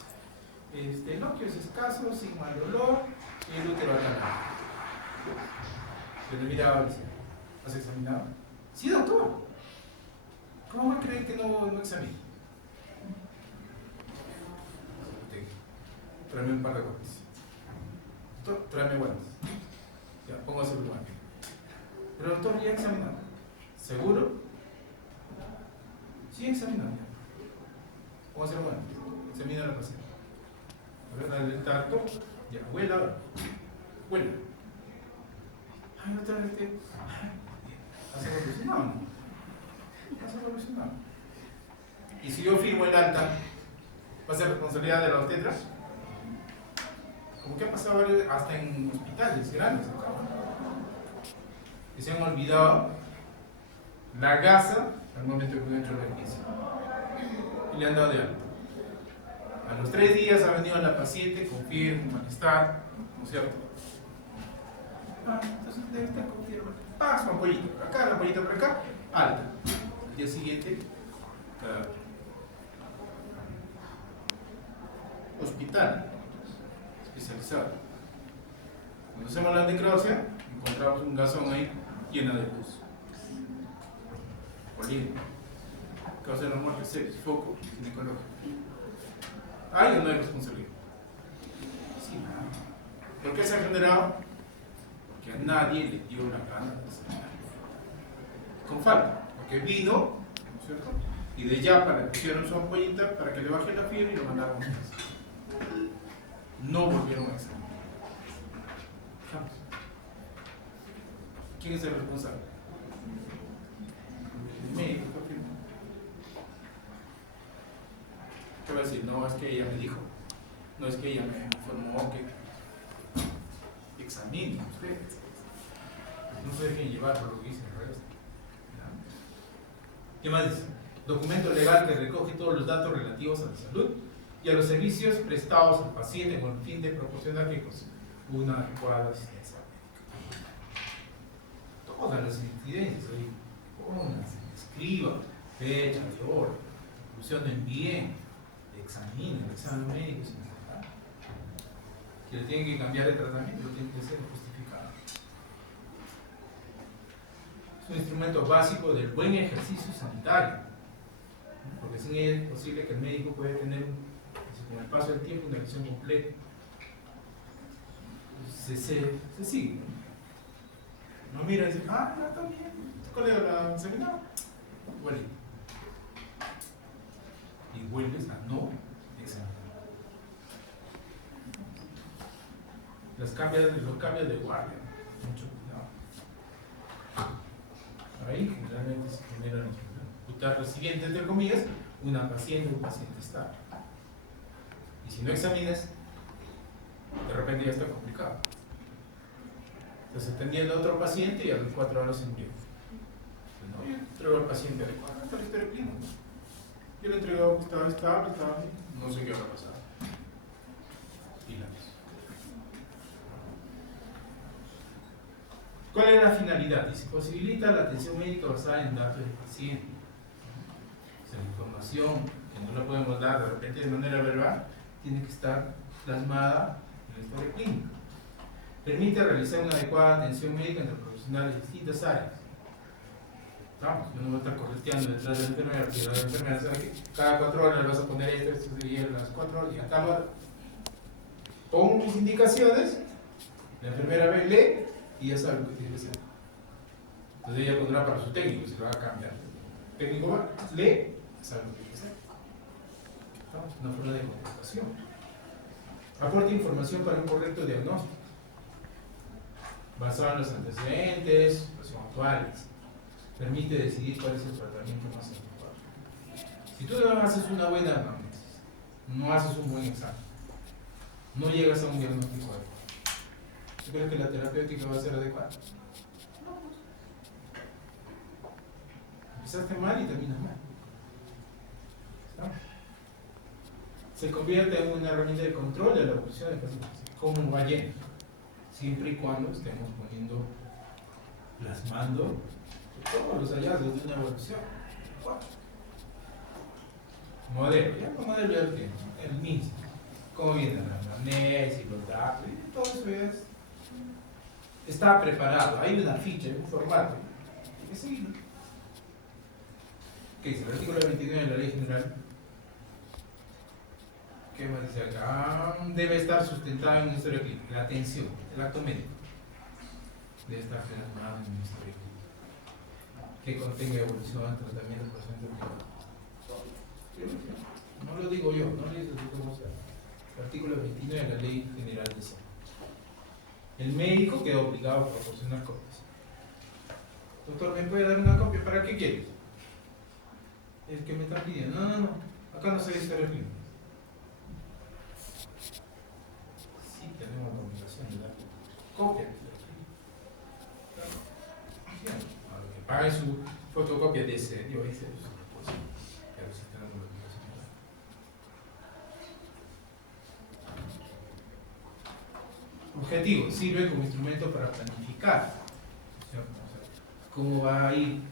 El óculo es escaso, sin mal olor, y el útero acá. Se le miraba y decía, ¿has examinado? Sí, doctor. ¿Cómo me creen que no examino? Tráeme un par de guantes. Doctor, tráeme guantes. Ya, póngase el guante. Pero doctor, ya examinado. ¿Seguro? Sí, examinado. Póngase el guante. Examina a la paciente. A ver, dale el tacto. Ya, huela ahora. Huela. Ay, no te has evolucionado. Has evolucionado. Y si yo firmo el alta, ¿va a ser responsabilidad de la obstetra? Como que ha pasado hasta en hospitales grandes acá, que se han olvidado la gasa al momento que uno entra a la iglesia y le han dado de alta. A los 3 días ha venido la paciente con fiebre, malestar, ¿no es cierto? Entonces debe estar con fiebre. Su ampollita por acá, la ampollita por acá, alta. Al día siguiente, hospital especializado. Cuando hacemos la necropsia, encontramos un gasón ahí lleno de pus. Poliendo. Causa de la muerte, sepsis, foco ginecológico. ¿Hay o no hay responsabilidad? Sí. ¿Por qué se ha generado? Porque a nadie le dio la gana de examinar. Con falta. Porque vino, ¿no es cierto? Y de Yapa le pusieron su ampollita para que le baje la fiebre y lo mandaron a casa. No volvieron a examinar. ¿Quién es el responsable? El médico. ¿Qué va a decir? No, es que ella me dijo. No, es que ella me informó que examine usted. No se dejen llevar por lo que dice el resto. ¿Qué más dice? Documento legal que recoge todos los datos relativos a la salud y a los servicios prestados al paciente con el fin de proporcionar una adecuada asistencia médica. Todas las incidencias, pónganse, escriban, fecha, de hora, conclusionen bien, examinen el examen médico sin faltar. Si le tienen que cambiar de tratamiento, lo tienen que hacer justificado. Es un instrumento básico del buen ejercicio sanitario, porque sin él es posible que el médico pueda tener con el paso del tiempo una visión completa. Se sigue. No mira y dice, ya está bien, ¿tu colega la examinado? Igualito. Y vuelves a no examinar. Los cambios de guardia, mucho cuidado. Ahí generalmente se genera el recibiente, entre comillas, una paciente o un paciente estable. Y si no examinas, de repente ya está complicado. Estás atendiendo a otro paciente y a las 4 horas se envió. No, yo entrego al paciente adecuado, está la historia clínica. Yo le entrego que estaba estable, estaba bien, no sé qué habrá pasado. ¿Cuál es la finalidad? Dice, posibilita la atención médica basada en datos del paciente. O sea, la información que no la podemos dar de repente de manera verbal, tiene que estar plasmada en la historia clínica. Permite realizar una adecuada atención médica entre profesionales de distintas áreas. Vamos, yo no voy a estar correteando detrás de la enfermera, porque la enfermera sabe que cada 4 horas le vas a poner esto sería las 4 horas y a tal hora. Pongo mis indicaciones, la enfermera ve, lee y ya sabe lo que tiene que hacer. Entonces ella pondrá para su técnico, se lo va a cambiar. El técnico va, lee, ya sabe lo que tiene que hacer. Vamos, una forma de comunicación. Aporta información para un correcto diagnóstico, basado en los antecedentes, situación actuales. Permite decidir cuál es el tratamiento más adecuado. Si tú no haces una buena anamnesis, no haces un buen examen, no llegas a un diagnóstico adecuado, ¿tú crees que la terapéutica va a ser adecuada? No. Empezaste mal y terminas mal. ¿Está? Se convierte en una herramienta de control de la evolución del paciente, como va yendo, siempre y cuando estemos plasmando todos los hallazgos de una evolución. Modelo, ya el modelo ya lo tiene, el mismo. Cómo viene la anamnesis, los datos, y todo eso ya está preparado. Hay una ficha, un formato. Hay que seguirlo. ¿Qué dice? El artículo 29 de la Ley General. ¿Qué más dice acá? Debe estar sustentado en una historia clínica. La atención, el acto médico, debe estar plasmado en una historia clínica que contenga evolución, tratamiento, procedimiento clínico. No lo digo yo, no lo dice cómo se llama. Artículo 29 de la Ley General de Salud. El médico queda obligado a proporcionar copias. Doctor, ¿me puede dar una copia? ¿Para qué quieres? El que me está pidiendo. No. Acá no se dice historia clínica. Sí, tenemos la obligación de dar copia de historia clínica. Pague su fotocopia de ese, pero sí está dando la obligación. Objetivo, sirve como instrumento para planificar, ¿cierto? O sea, cómo va a ir,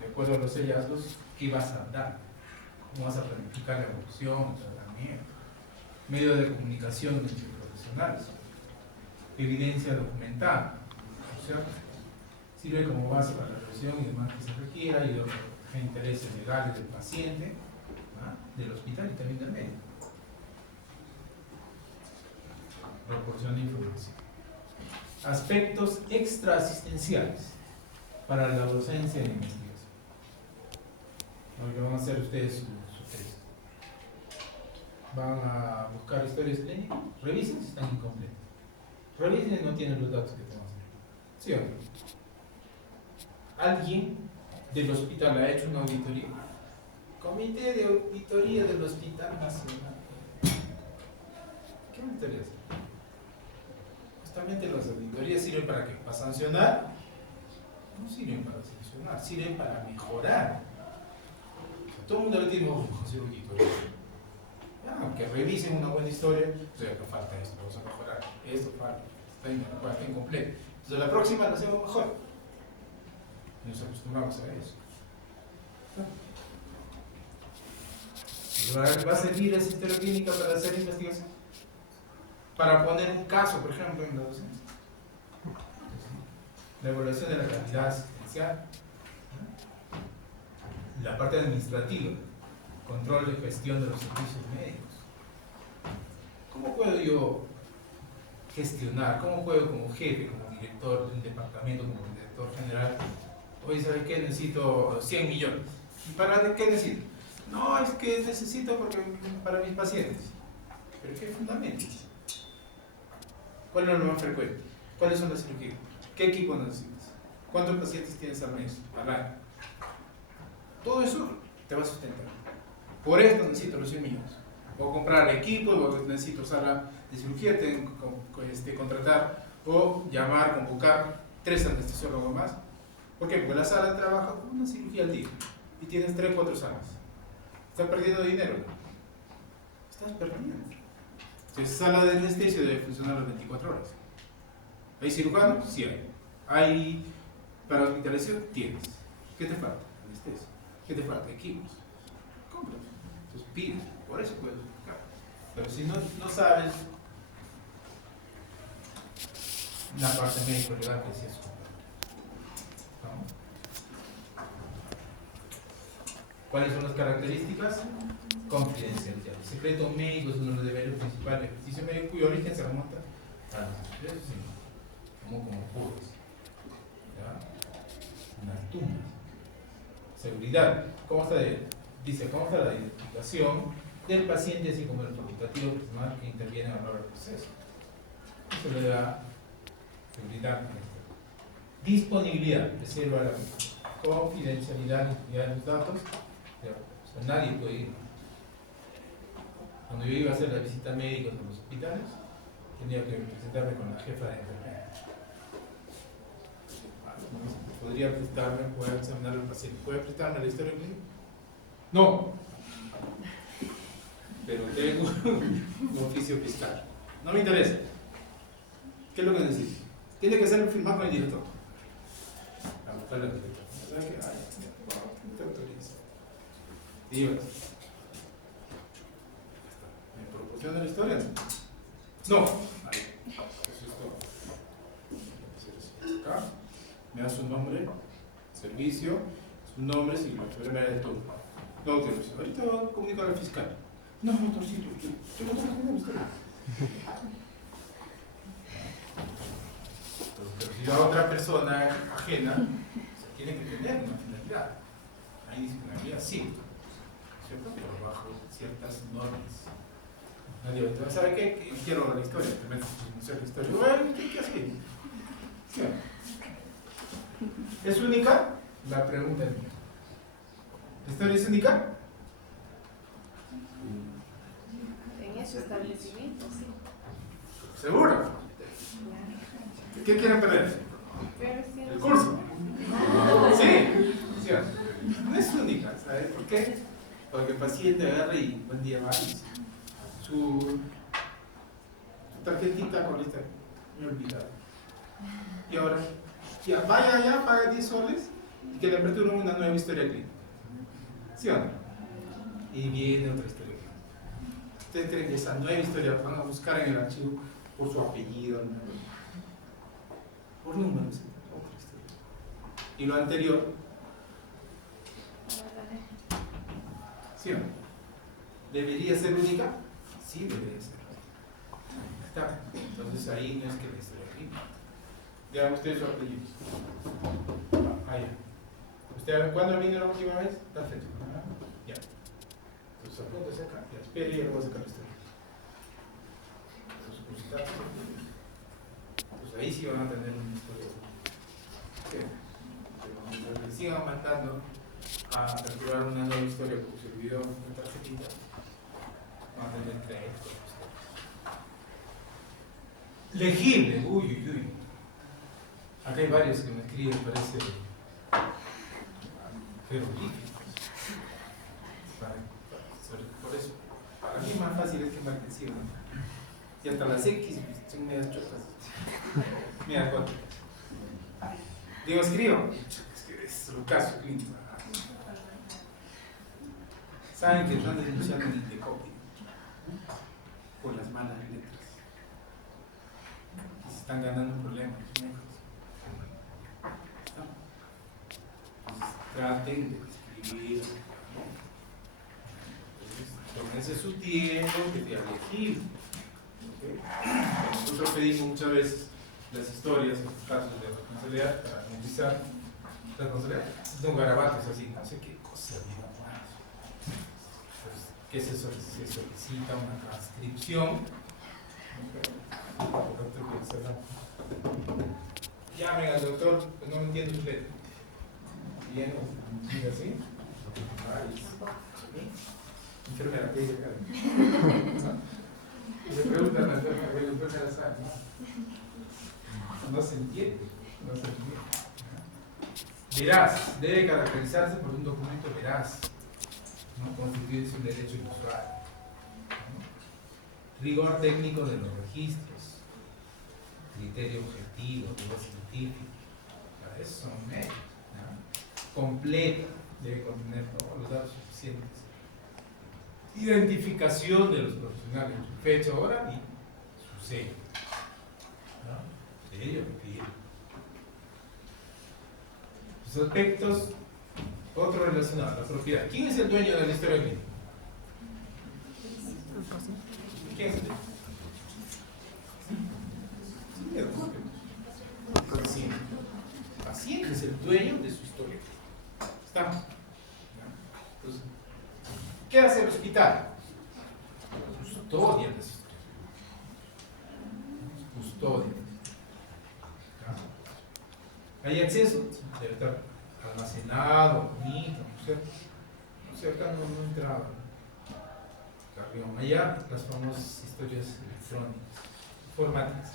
de acuerdo a los hallazgos, qué vas a dar, cómo vas a planificar la evolución, el tratamiento, medio de comunicación entre profesionales, evidencia documentada, ¿cierto? Sirve como base para la revisión y demás que se requiera y de los intereses legales del paciente, ¿ah? Del hospital y también del médico. Proporciona información. Aspectos extraasistenciales para la docencia en investigación. Lo que van a hacer ustedes su test. Van a buscar historias clínicas, revisen si están incompletas. Revisen si no tienen los datos que tenemos. ¿Sí o no? Alguien del hospital ha hecho una auditoría. Comité de Auditoría del Hospital Nacional. ¿Qué auditoría es? Justamente las auditorías sirven para qué? ¿Para sancionar? No sirven para sancionar, sirven para mejorar. Todo el mundo le tiene ojo a hacer auditoría. Que revisen una buena historia, o sea, que falta esto, vamos a mejorar. Esto falta, está incompleto. Entonces la próxima lo hacemos mejor. Nos acostumbramos a eso. ¿Va a servir esa historia clínica para hacer investigación? Para poner un caso, por ejemplo, en la docencia. La evaluación de la calidad asistencial. La parte administrativa. Control de gestión de los servicios médicos. ¿Cómo puedo yo gestionar? ¿Cómo puedo como jefe, como director de un departamento, como director general? Oye, ¿sabes qué? Necesito 100 millones. ¿Y para qué necesito? No, es que necesito porque para mis pacientes. ¿Pero qué fundamento? ¿Cuál es lo más frecuente? ¿Cuáles son las cirugías? ¿Qué equipo necesitas? ¿Cuántos pacientes tienes al mes, al año? Todo eso te va a sustentar. Por esto necesito los 100 millones. O comprar equipos, o necesito sala de cirugía, tengo que contratar o llamar, convocar 3 anestesiólogos más. ¿Por qué? Porque la sala trabaja con una cirugía al día y tienes 3 o 4 salas. ¿Estás perdiendo dinero? Estás perdiendo. Entonces, sala de anestesia debe funcionar las 24 horas. ¿Hay cirujanos? Sí hay. ¿Hay para hospitalización? Tienes. ¿Qué te falta? Anestesia. ¿Qué te falta? Equipos. Compra. Entonces pide. Por eso puedes buscar. Pero si no sabes la parte médico-legal que sí es completa. ¿No? ¿Cuáles son las características? Confidencialidad. El secreto médico es uno de los deberes principales del ejercicio médico cuyo origen se remonta a los secretos, como puros. Unas tumbas. Seguridad. Dice, ¿cómo está la identificación del paciente así como el facultativo personal que interviene a lo largo del proceso? Eso le da seguridad. Disponibilidad, reserva la confidencialidad y intimidad de los datos. O sea, nadie puede ir. Cuando yo iba a hacer la visita médica en los hospitales, tenía que presentarme con la jefa de enfermería. ¿Podría prestarme, poder examinar al paciente? ¿Puede prestarme la historia clínica? No. Pero tengo un oficio fiscal. No me interesa. ¿Qué es lo que necesito? Tiene que ser firmado con el director. A buscar la director. ¿Sabes qué? Ay, te autorizo. Digo, ¿me proporciona la historia? No. Ahí. Eso es todo. Acá. Me da su nombre, servicio, su nombre, si la enfermera de turno. No, autorizo. Ahorita voy a comunicar al fiscal. No, doctorcito, yo no tengo que ver la historia. Pero si la otra persona ajena, se tiene que tener una finalidad. Hay disponibilidad, sí, ¿cierto? Pero bajo ciertas normas. Nadie va a decir, ¿sabe qué? Quiero la historia, te metes a conocer la historia. Bueno, ¿qué hace? ¿Sí? ¿Es única? La pregunta es mía. ¿La historia es única? En ese establecimiento, sí. ¿Seguro? ¿Qué quieren perder? ¿El curso? Sí, ¿sí? No es única, ¿sabes por qué? Porque el paciente agarra y buen día va y su tarjetita con lista, me he olvidado. Y ahora, ya, vaya allá, paga 10 soles y que le preste uno una nueva historia clínica. ¿Sí o no? Y viene otra historia clínica. ¿Ustedes creen que esa nueva historia la van a buscar en el archivo por su apellido? Por números, otra historia. Y lo anterior, ¿sí o no? ¿Debería ser única? Sí, debería ser. Está. Entonces ahí no es que la historia clínica. Vean ustedes su apellido. Ah, ya. ¿Usted cuándo vino la última vez? Perfecto. Ya. Entonces apúntese acá. Ya, espere y ya lo voy a sacar la historia. Pues ahí sí van a tener una historia. ¿Qué? Pero mientras sigan mandando a capturar una nueva historia porque se olvidó una tarjetita, van a tener crédito. Legible. Uy, uy, uy. Acá hay varios que me escriben, parece jeroglíficos. Por eso, para mí es más fácil es que marquesivo. Y hasta las X son medias chotas. Mira, ¿cuánto? Digo, escribo. Es lo caso clínico. Saben que están denunciando el de copia por las malas letras. Y se están ganando problemas. Traten de escribir. Tómense su tiempo, que te elegir. ¿Okay? Nosotros pedimos muchas veces las historias, los casos de responsabilidad para garantizar responsabilidad. Son garabatos así, no sé qué cosa. ¿Qué se solicita? Una transcripción. Llamen al doctor, pues no entiendo su letra. Bien, ¿sigue así? Enfermera, ¿qué dice acá? ¿No? Le preguntan a la enfermera, ¿qué después se la sabe? No se entiende, no se entiende. Veraz, debe caracterizarse por un documento veraz, no constituirse un derecho inusual. Rigor técnico de los registros, criterio objetivo, rigor científico, para eso son medios. Completa, debe contener todos los datos suficientes. Identificación de los profesionales, su fecha, hora y su sello. Sí, yo refiero. Los aspectos, otro relacionado, la propiedad. ¿Quién es el dueño de la historia clínica? ¿Quién es el dueño? El paciente. El paciente es el dueño de su historia. ¿Estamos? Entonces, ¿qué hace el hospital? Custodia de su historia. Custodia. Hay acceso, debe estar almacenado, bonito, ¿no es cierto? O sea, acá no entraba. Allá las famosas historias electrónicas, informáticas.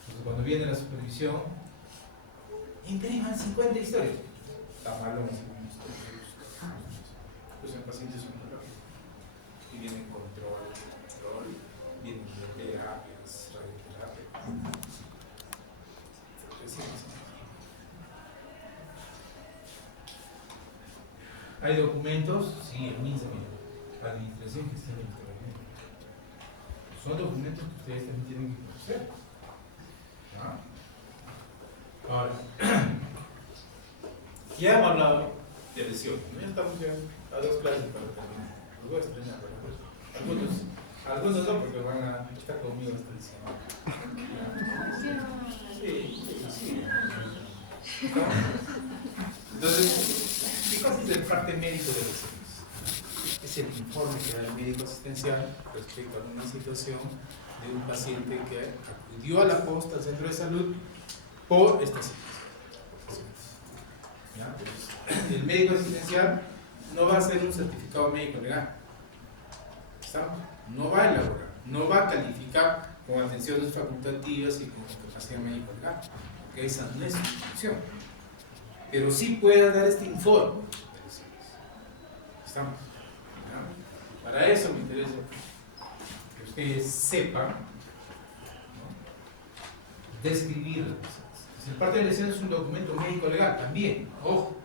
Entonces, cuando viene la supervisión, impriman 50 historias. Está malo en 50 historias. Pues el paciente es un dolor. Y viene control, vienen terapias, radioterapias. ¿Hay documentos? Sí, el MINSA, mira. Administración, gestión del tratamiento. Son documentos que ustedes también tienen que conocer. ¿No? Ahora, ya hemos hablado de lesiones, ¿no? Ya estamos ya a 2 clases para terminar. Los voy a extrañar, ¿verdad? Algunos no, porque van a estar conmigo hasta diciembre. Sí. Entonces, ¿qué cosa es el parte médico de lesiones? Es el informe que da el médico asistencial respecto a una situación de un paciente que acudió a la posta al centro de salud por esta situación. ¿Ya? Pues, el médico asistencial no va a hacer un certificado médico legal. ¿Estamos? No va a elaborar, no va a calificar con atenciones facultativas y con capacidad médico legal, porque esa no es su función. Pero sí puede dar este informe. ¿Estamos? ¿Ya? Para eso me interesa que ustedes sepan, ¿no?, describir las lesiones. El parte de lesiones es un documento médico legal también, ojo,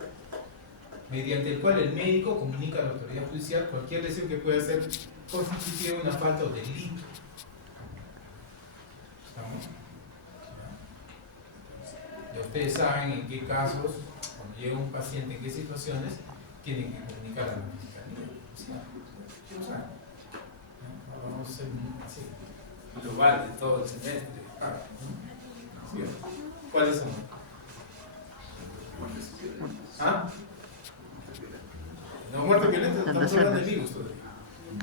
mediante el cual el médico comunica a la autoridad judicial cualquier lesión que pueda ser constitutiva de una falta o delito. ¿Estamos? Ya ustedes saben en qué casos, cuando llega un paciente, en qué situaciones tienen que comunicar a la fiscalía. ¿Sí? ¿Sí lo saben? ¿No? Vamos a hacer así, global de todo el semestre. ¿Sí? ¿Cuáles son? ¿Ah? No, muerte violenta, estamos hablando de vivos todavía.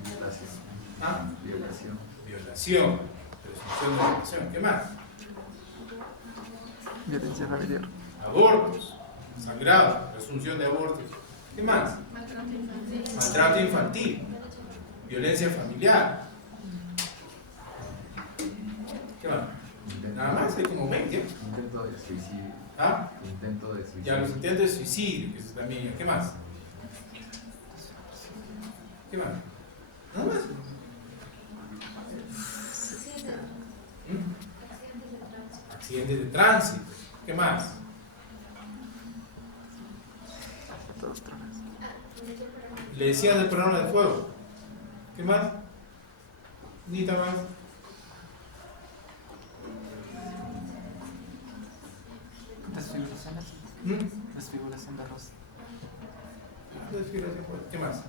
Violación. ¿Ah? Violación. Violación, presunción de violación. ¿Qué más? Violencia familiar. Abortos, sangrado, presunción de abortos. ¿Qué más? Maltrato infantil, violencia familiar. ¿Qué más? Nada más, hay como 20. Intento de suicidio. ¿Ah? Intento de suicidio. Ya, los intentos de suicidio, que eso también. ¿Qué más? ¿Qué más? Nada más. Accidentes de tránsito. ¿Qué más? Otra vez. Le decían del programa de fuego. ¿Qué más? Nita más. Desfiguraciones. Desfiguración de rostro. ¿Qué más?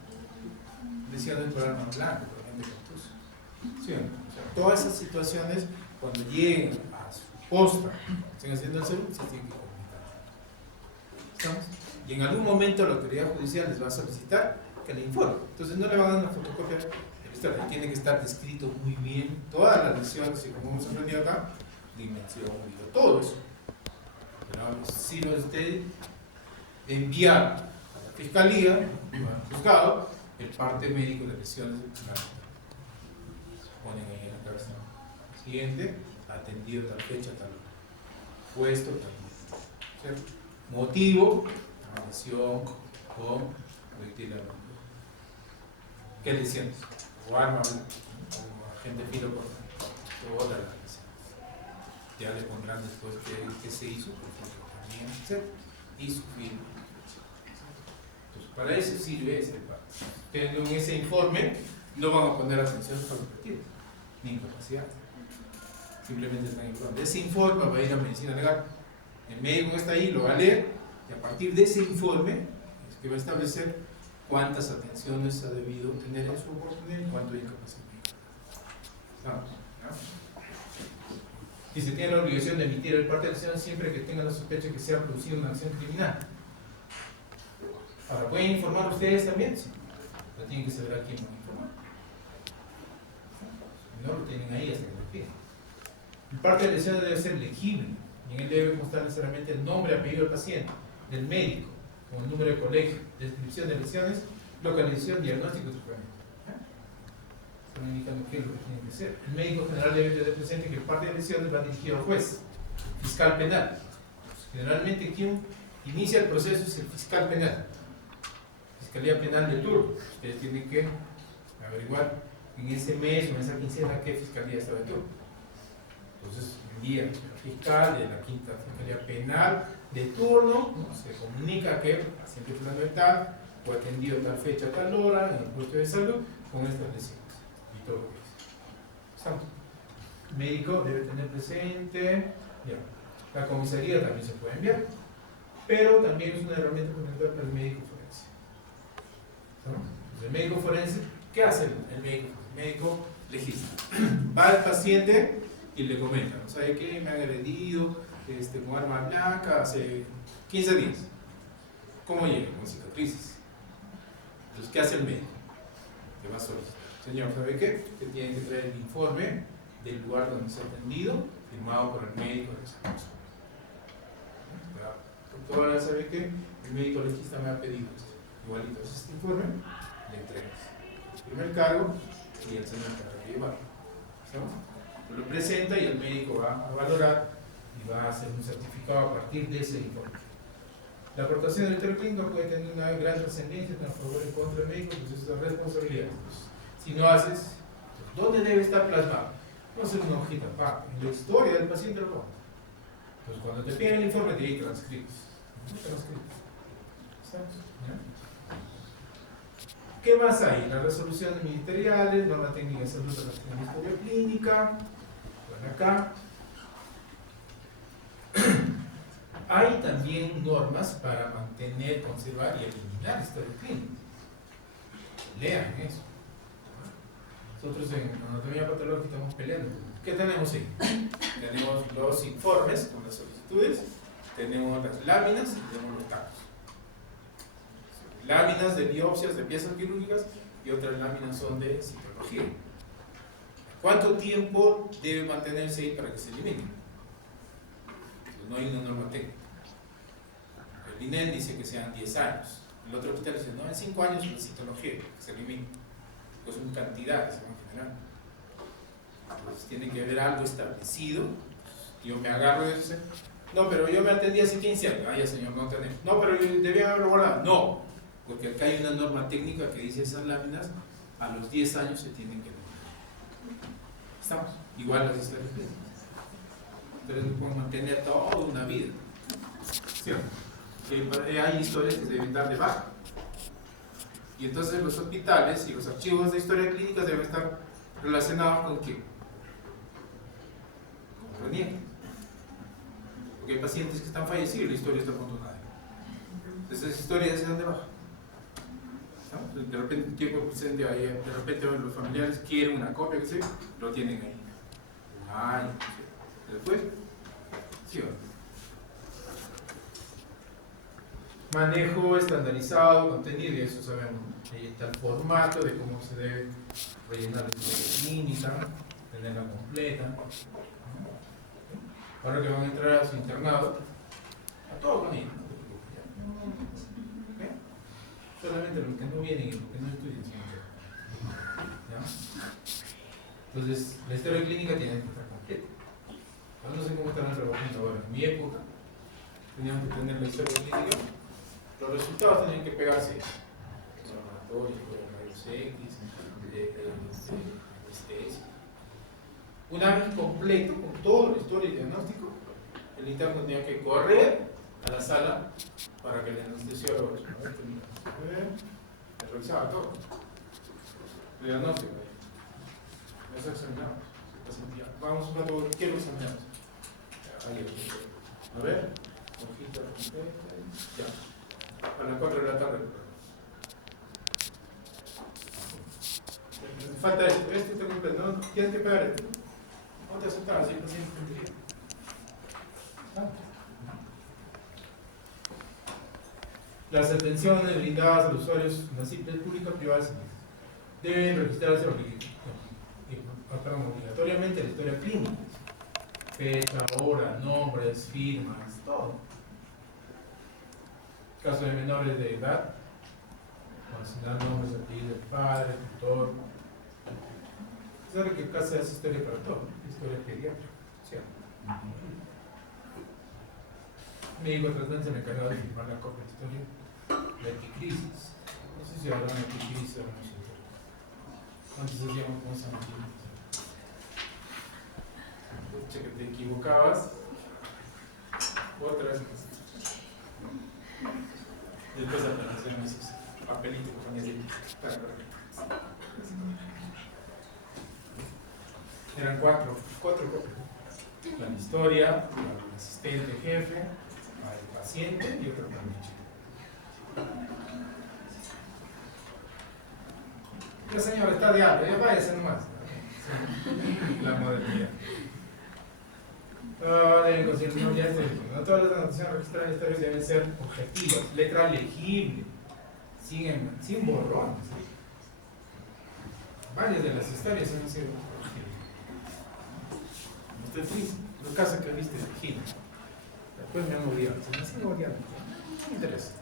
Decía del programa blanco, por ejemplo, ¿sí? O sea, todas esas situaciones, cuando lleguen a su posta, estén haciendo el salud, se tienen que comunicar. ¿Estamos? Y en algún momento la autoridad judicial les va a solicitar que le informe. Entonces no le van a dar una fotocopia de la historia, tiene que estar descrito muy bien todas las lesiones, y como hemos aprendido acá, dimensión, todo eso. Pero si lo usted enviar a la fiscalía, al juzgado, el parte médico de lesiones, ponen ahí en la cabeza. Siguiente, atendido tal fecha, tal puesto, tal. ¿Cierto? Motivo, lesión con proyectil. ¿Qué lesiones? O arma, o agente filo con todas las lesiones. Ya le pondrán después qué se hizo, etc. Y su firma. Entonces, para eso sirve este parte. Pero en ese informe no van a poner atención facultativa, ni incapacidad. simplemente están informando. Ese informe va a ir a medicina legal. El médico está ahí, lo va a leer, y a partir de ese informe es que va a establecer cuántas atenciones ha debido tener en su oportunidad y cuánto incapacitado. ¿Estamos? ¿No? Y se tiene la obligación de emitir el parte de acción siempre que tenga la sospecha que se ha producido una acción criminal. Ahora, ¿pueden informar ustedes también? Sí. Pero tienen que saber a quién van a informar. Si no, lo tienen ahí hasta que lo piden. El parte de la lesión debe ser legible y en él debe constar necesariamente el nombre, apellido del paciente, del médico, con el número de colegio, descripción de lesiones, localización, diagnóstico y tratamiento. Están indicando qué es lo que tiene que ser. El médico general debe tener presente que el parte de lesiones va dirigido al juez, fiscal penal. Generalmente quien inicia el proceso es el fiscal penal, fiscalía penal de turno. Ustedes tienen que averiguar en ese mes o en esa quincena qué fiscalía está de turno. Entonces, envía al fiscal de la quinta fiscalía penal de turno, ¿no? Se comunica que el paciente fundamental fue atendido a tal fecha, a tal hora, en el puesto de salud, con estas lesiones. Y todo lo que es. ¿Estamos? El médico debe tener presente, ya. La comisaría también se puede enviar, pero también es una herramienta fundamental para el médico forense. ¿Estamos? Entonces, el médico forense, ¿qué hace el médico? El médico legisla. Va al paciente y le comenta, ¿no sabe qué? Me han agredido con arma blanca hace 15 días. ¿Cómo llega? Con cicatrices. Entonces, ¿qué hace el médico? Le va a solicitar. Señor, ¿sabe qué? Usted tiene que traer el informe del lugar donde se ha atendido, firmado por el médico de esa persona. Doctora, ¿sabe qué? El médico legista me ha pedido esto. Igualito, es este informe, le entregas el primer cargo y el señor tendrá que llevarlo. Lo presenta y el médico va a valorar y va a hacer un certificado a partir de ese informe. La aportación del historial clínico puede tener una gran trascendencia a favor y en contra del médico, pues es una responsabilidad. Pues, si no haces, ¿dónde debe estar plasmado? No hacer una hojita, en la historia del paciente lo va. Entonces, cuando te piden el informe, te dice transcritos. ¿Qué más hay? Las resoluciones ministeriales, norma técnica de salud relacionada a la historia clínica. Bueno, acá hay también normas para mantener, conservar y eliminar historia clínica. Lean eso. Nosotros en anatomía patológica estamos peleando. ¿Qué tenemos ahí? Tenemos los informes con las solicitudes, tenemos las láminas y tenemos los campos. Láminas de biopsias de piezas quirúrgicas y otras láminas son de citología. ¿Cuánto tiempo debe mantenerse ahí para que se elimine? Pues no hay una norma técnica. El INEL dice que sean 10 años. El otro hospital dice, no, en 5 años la citología, que se elimine. Pues son cantidades en general. Entonces tiene que haber algo establecido. Yo me agarro de eso. No, pero yo me atendí hace 15 años. Ay, señor, no tenemos. No, pero debía haberlo guardado. No, porque acá hay una norma técnica que dice esas láminas a los 10 años se tienen que eliminar. ¿Estamos? Igual las historias clínicas. Entonces no pueden mantener toda una vida. ¿Sí? Hay historias que se deben dar de baja. Y entonces los hospitales y los archivos de historia clínica deben estar relacionados con ¿qué? Con reniego. Porque hay pacientes que están fallecidos y la historia está abandonada. Entonces esas historias se dan de baja. ¿No? De repente un tiempo presente ahí, de repente los familiares quieren una copia, que sé, lo tienen ahí. Ay, después, sí o no. Manejo estandarizado, contenido, y eso sabemos. Ahí está el formato de cómo se debe rellenar la historia clínica, tenerla completa. Ahora que van a entrar a su internado, a todos van a ir. ¿Okay? Solamente los que no vienen y los que no estudian. ¿Ya? Entonces, la historia clínica tiene que estar completa. Yo no sé cómo están trabajando ahora. En mi época, teníamos que tener la historia clínica. Los resultados tenían que pegarse. Laboratorios, rayos X, una vez completo, con todo la historia y diagnóstico, el interno tenía que correr a la sala para que el anestesiólogo revisaba todo. El diagnóstico. Eso examinamos. Ya, vamos un rato, ¿qué lo examinamos? A ver, hojita completa, ya. A las 4 de la tarde. Falta esto te cumple, ¿no? Tienes que pegar esto. No te aceptas, así no tienes tontería. Las atenciones brindadas a los usuarios en las simples públicas privadas deben registrarse obligatoriamente la historia clínica. Fecha, hora, nombres, firmas, todo. En caso de menores de edad, consignar nombres, apellidos del padre, tutor. ¿Sabe que casa es historia para todo? Historia pediátrica. ¿Sí? Médico tratante se me encargado de firmar la copia de historia de epicrisis. No sé si hablan de epicrisis o no sé. Antes hacíamos como esa máquina. Que te equivocabas. Otra vez más. Después aparecieron esos papelitos que ponías ahí. Eran cuatro copias. La historia, el asistente jefe, el paciente y otro permiso. La señora está de alta, ya váyase nomás. La modernidad. Deben considerar, no, ya estoy diciendo, no todas las anotaciones registradas en historias deben ser objetivas, letra legible, sin borrones. Varias de las historias han sido objetivas. Usted sí, los casos que viste de Gina. Después me han odiado, se me siguen odiando. No me interesa.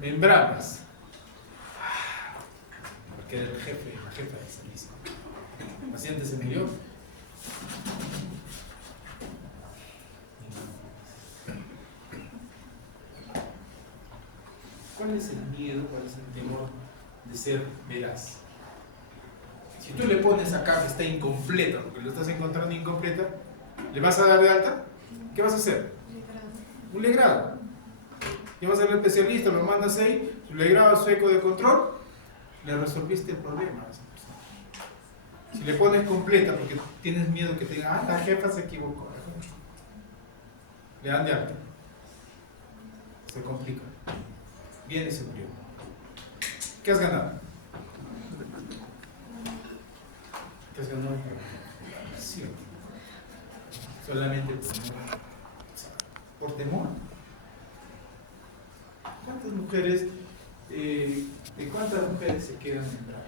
Membranas. Porque era el jefe, la jefa de servicio. El paciente se murió. ¿Cuál es el miedo, cuál es el temor de ser veraz? Si tú le pones acá que está incompleta, porque lo estás encontrando incompleta, ¿le vas a dar de alta? ¿Qué vas a hacer? Un legrado. Y vas a ser el especialista, lo mandas ahí, su legrado, su eco de control, le resolviste el problema. Si le pones completa porque tienes miedo que te digan, la jefa se equivocó, le dan de alta. Se complica. Viene ese murió. ¿Qué has ganado? ¿Qué has ganado? Sí. Solamente por temor. ¿Cuántas mujeres, de cuántas mujeres se quedan membranas?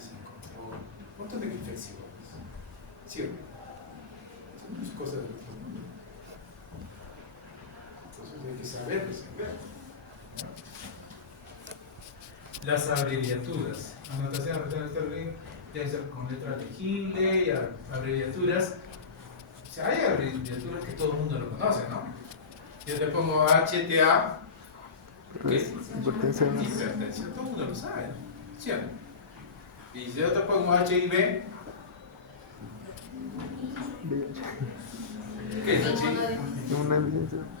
Sin control, un montón de infecciones. ¿Sí? Son muchas cosas del otro mundo. Entonces hay que saber resolver. Las abreviaturas. Anotación debe ser con letra legible y abreviaturas. O sea, hay abreviaturas que todo el mundo lo conoce, ¿no? Yo te pongo HTA. ¿Qué es? Hipertensión. Hipertensión, todo el mundo lo sabe. ¿Sí o no? Y si yo te pongo HIV, ¿qué es HIV?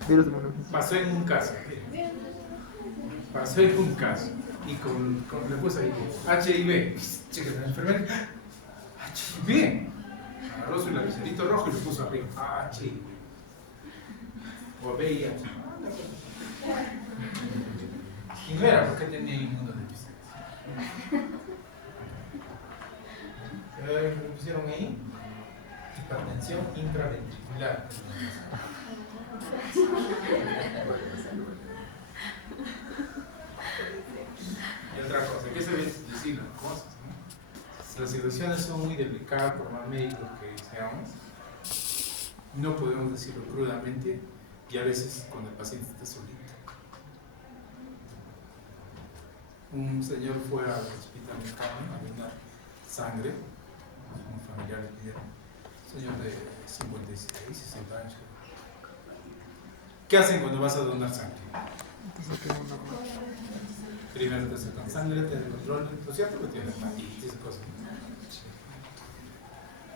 Virus de inmunodeficiencia. Pasó en un caso. Pasó en un caso. Y con le puse ahí HIV. Checa la enfermera. HIV. Agarró su lapicerito rojo y lo puso arriba. HIV. O VIH. Y no era porque tenía inmunodeficiencia. ¿Qué pusieron ahí? Hipertensión intraventricular. Y otra cosa, ¿qué se decir las cosas? ¿No? Las situaciones son muy delicadas, por más médicos que seamos. No podemos decirlo crudamente y a veces cuando el paciente está solito. Un señor fue al hospital de Carmen a donar sangre, un familiar le pidieron, un señor de 56, 60 años. ¿Qué hacen cuando vas a donar sangre? Primero te sacan sangre, te dan control, ¿no es cierto? Que tienes hepatitis y cosas.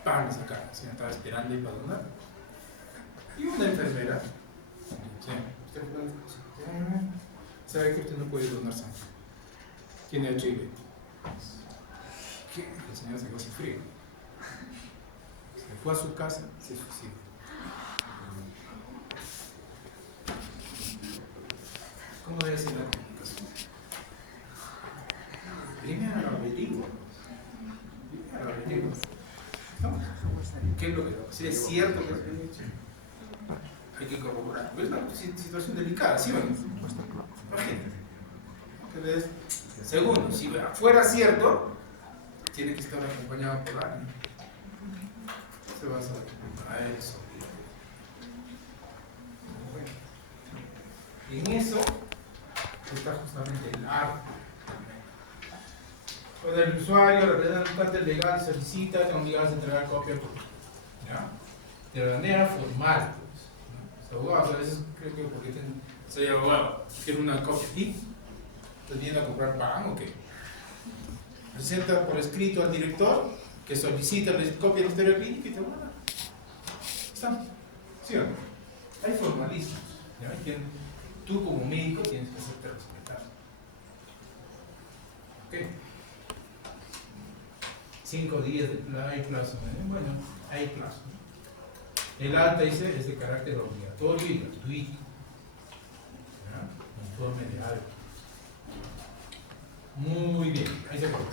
¡Pam! Me sacaron. La señora estaba esperando ahí para donar. Y una enfermera, ¿usted sabe que usted no puede donar sangre? Tiene HIV. ¿Qué? El señor se quedó sin frío. Se fue a su casa, se suicidó. ¿Cómo debe ser la comunicación? Primero lo averiguo. ¿No? ¿Qué es lo que si es cierto que es hecho? Hay que corroborar. Es una situación delicada, ¿sí o no? Imagínate. Entonces, segundo, si fuera cierto, tiene que estar acompañado por alguien. Se va a saber a eso. Y en eso está justamente el arte. Cuando el usuario, el representante legal solicita, están obligados a entregar copia, ¿ya? De manera formal. Pues, ¿no? Los abogados a veces creo que porque soy abogado, quiero una copia. ¿Y? ¿Estás viendo a comprar pan o qué? Presenta por escrito al director que solicita la copia de la historia clínica y te van a dar. ¿Está? ¿Sí o no? Hay formalismos. ¿Ya? Tú como médico tienes que hacerte respetar. ¿Ok? 5 días de plazo. Bueno, hay plazo. El alta dice es de carácter obligatorio y gratuito. ¿Ya? Informe de algo. Muy bien, ahí se acabó.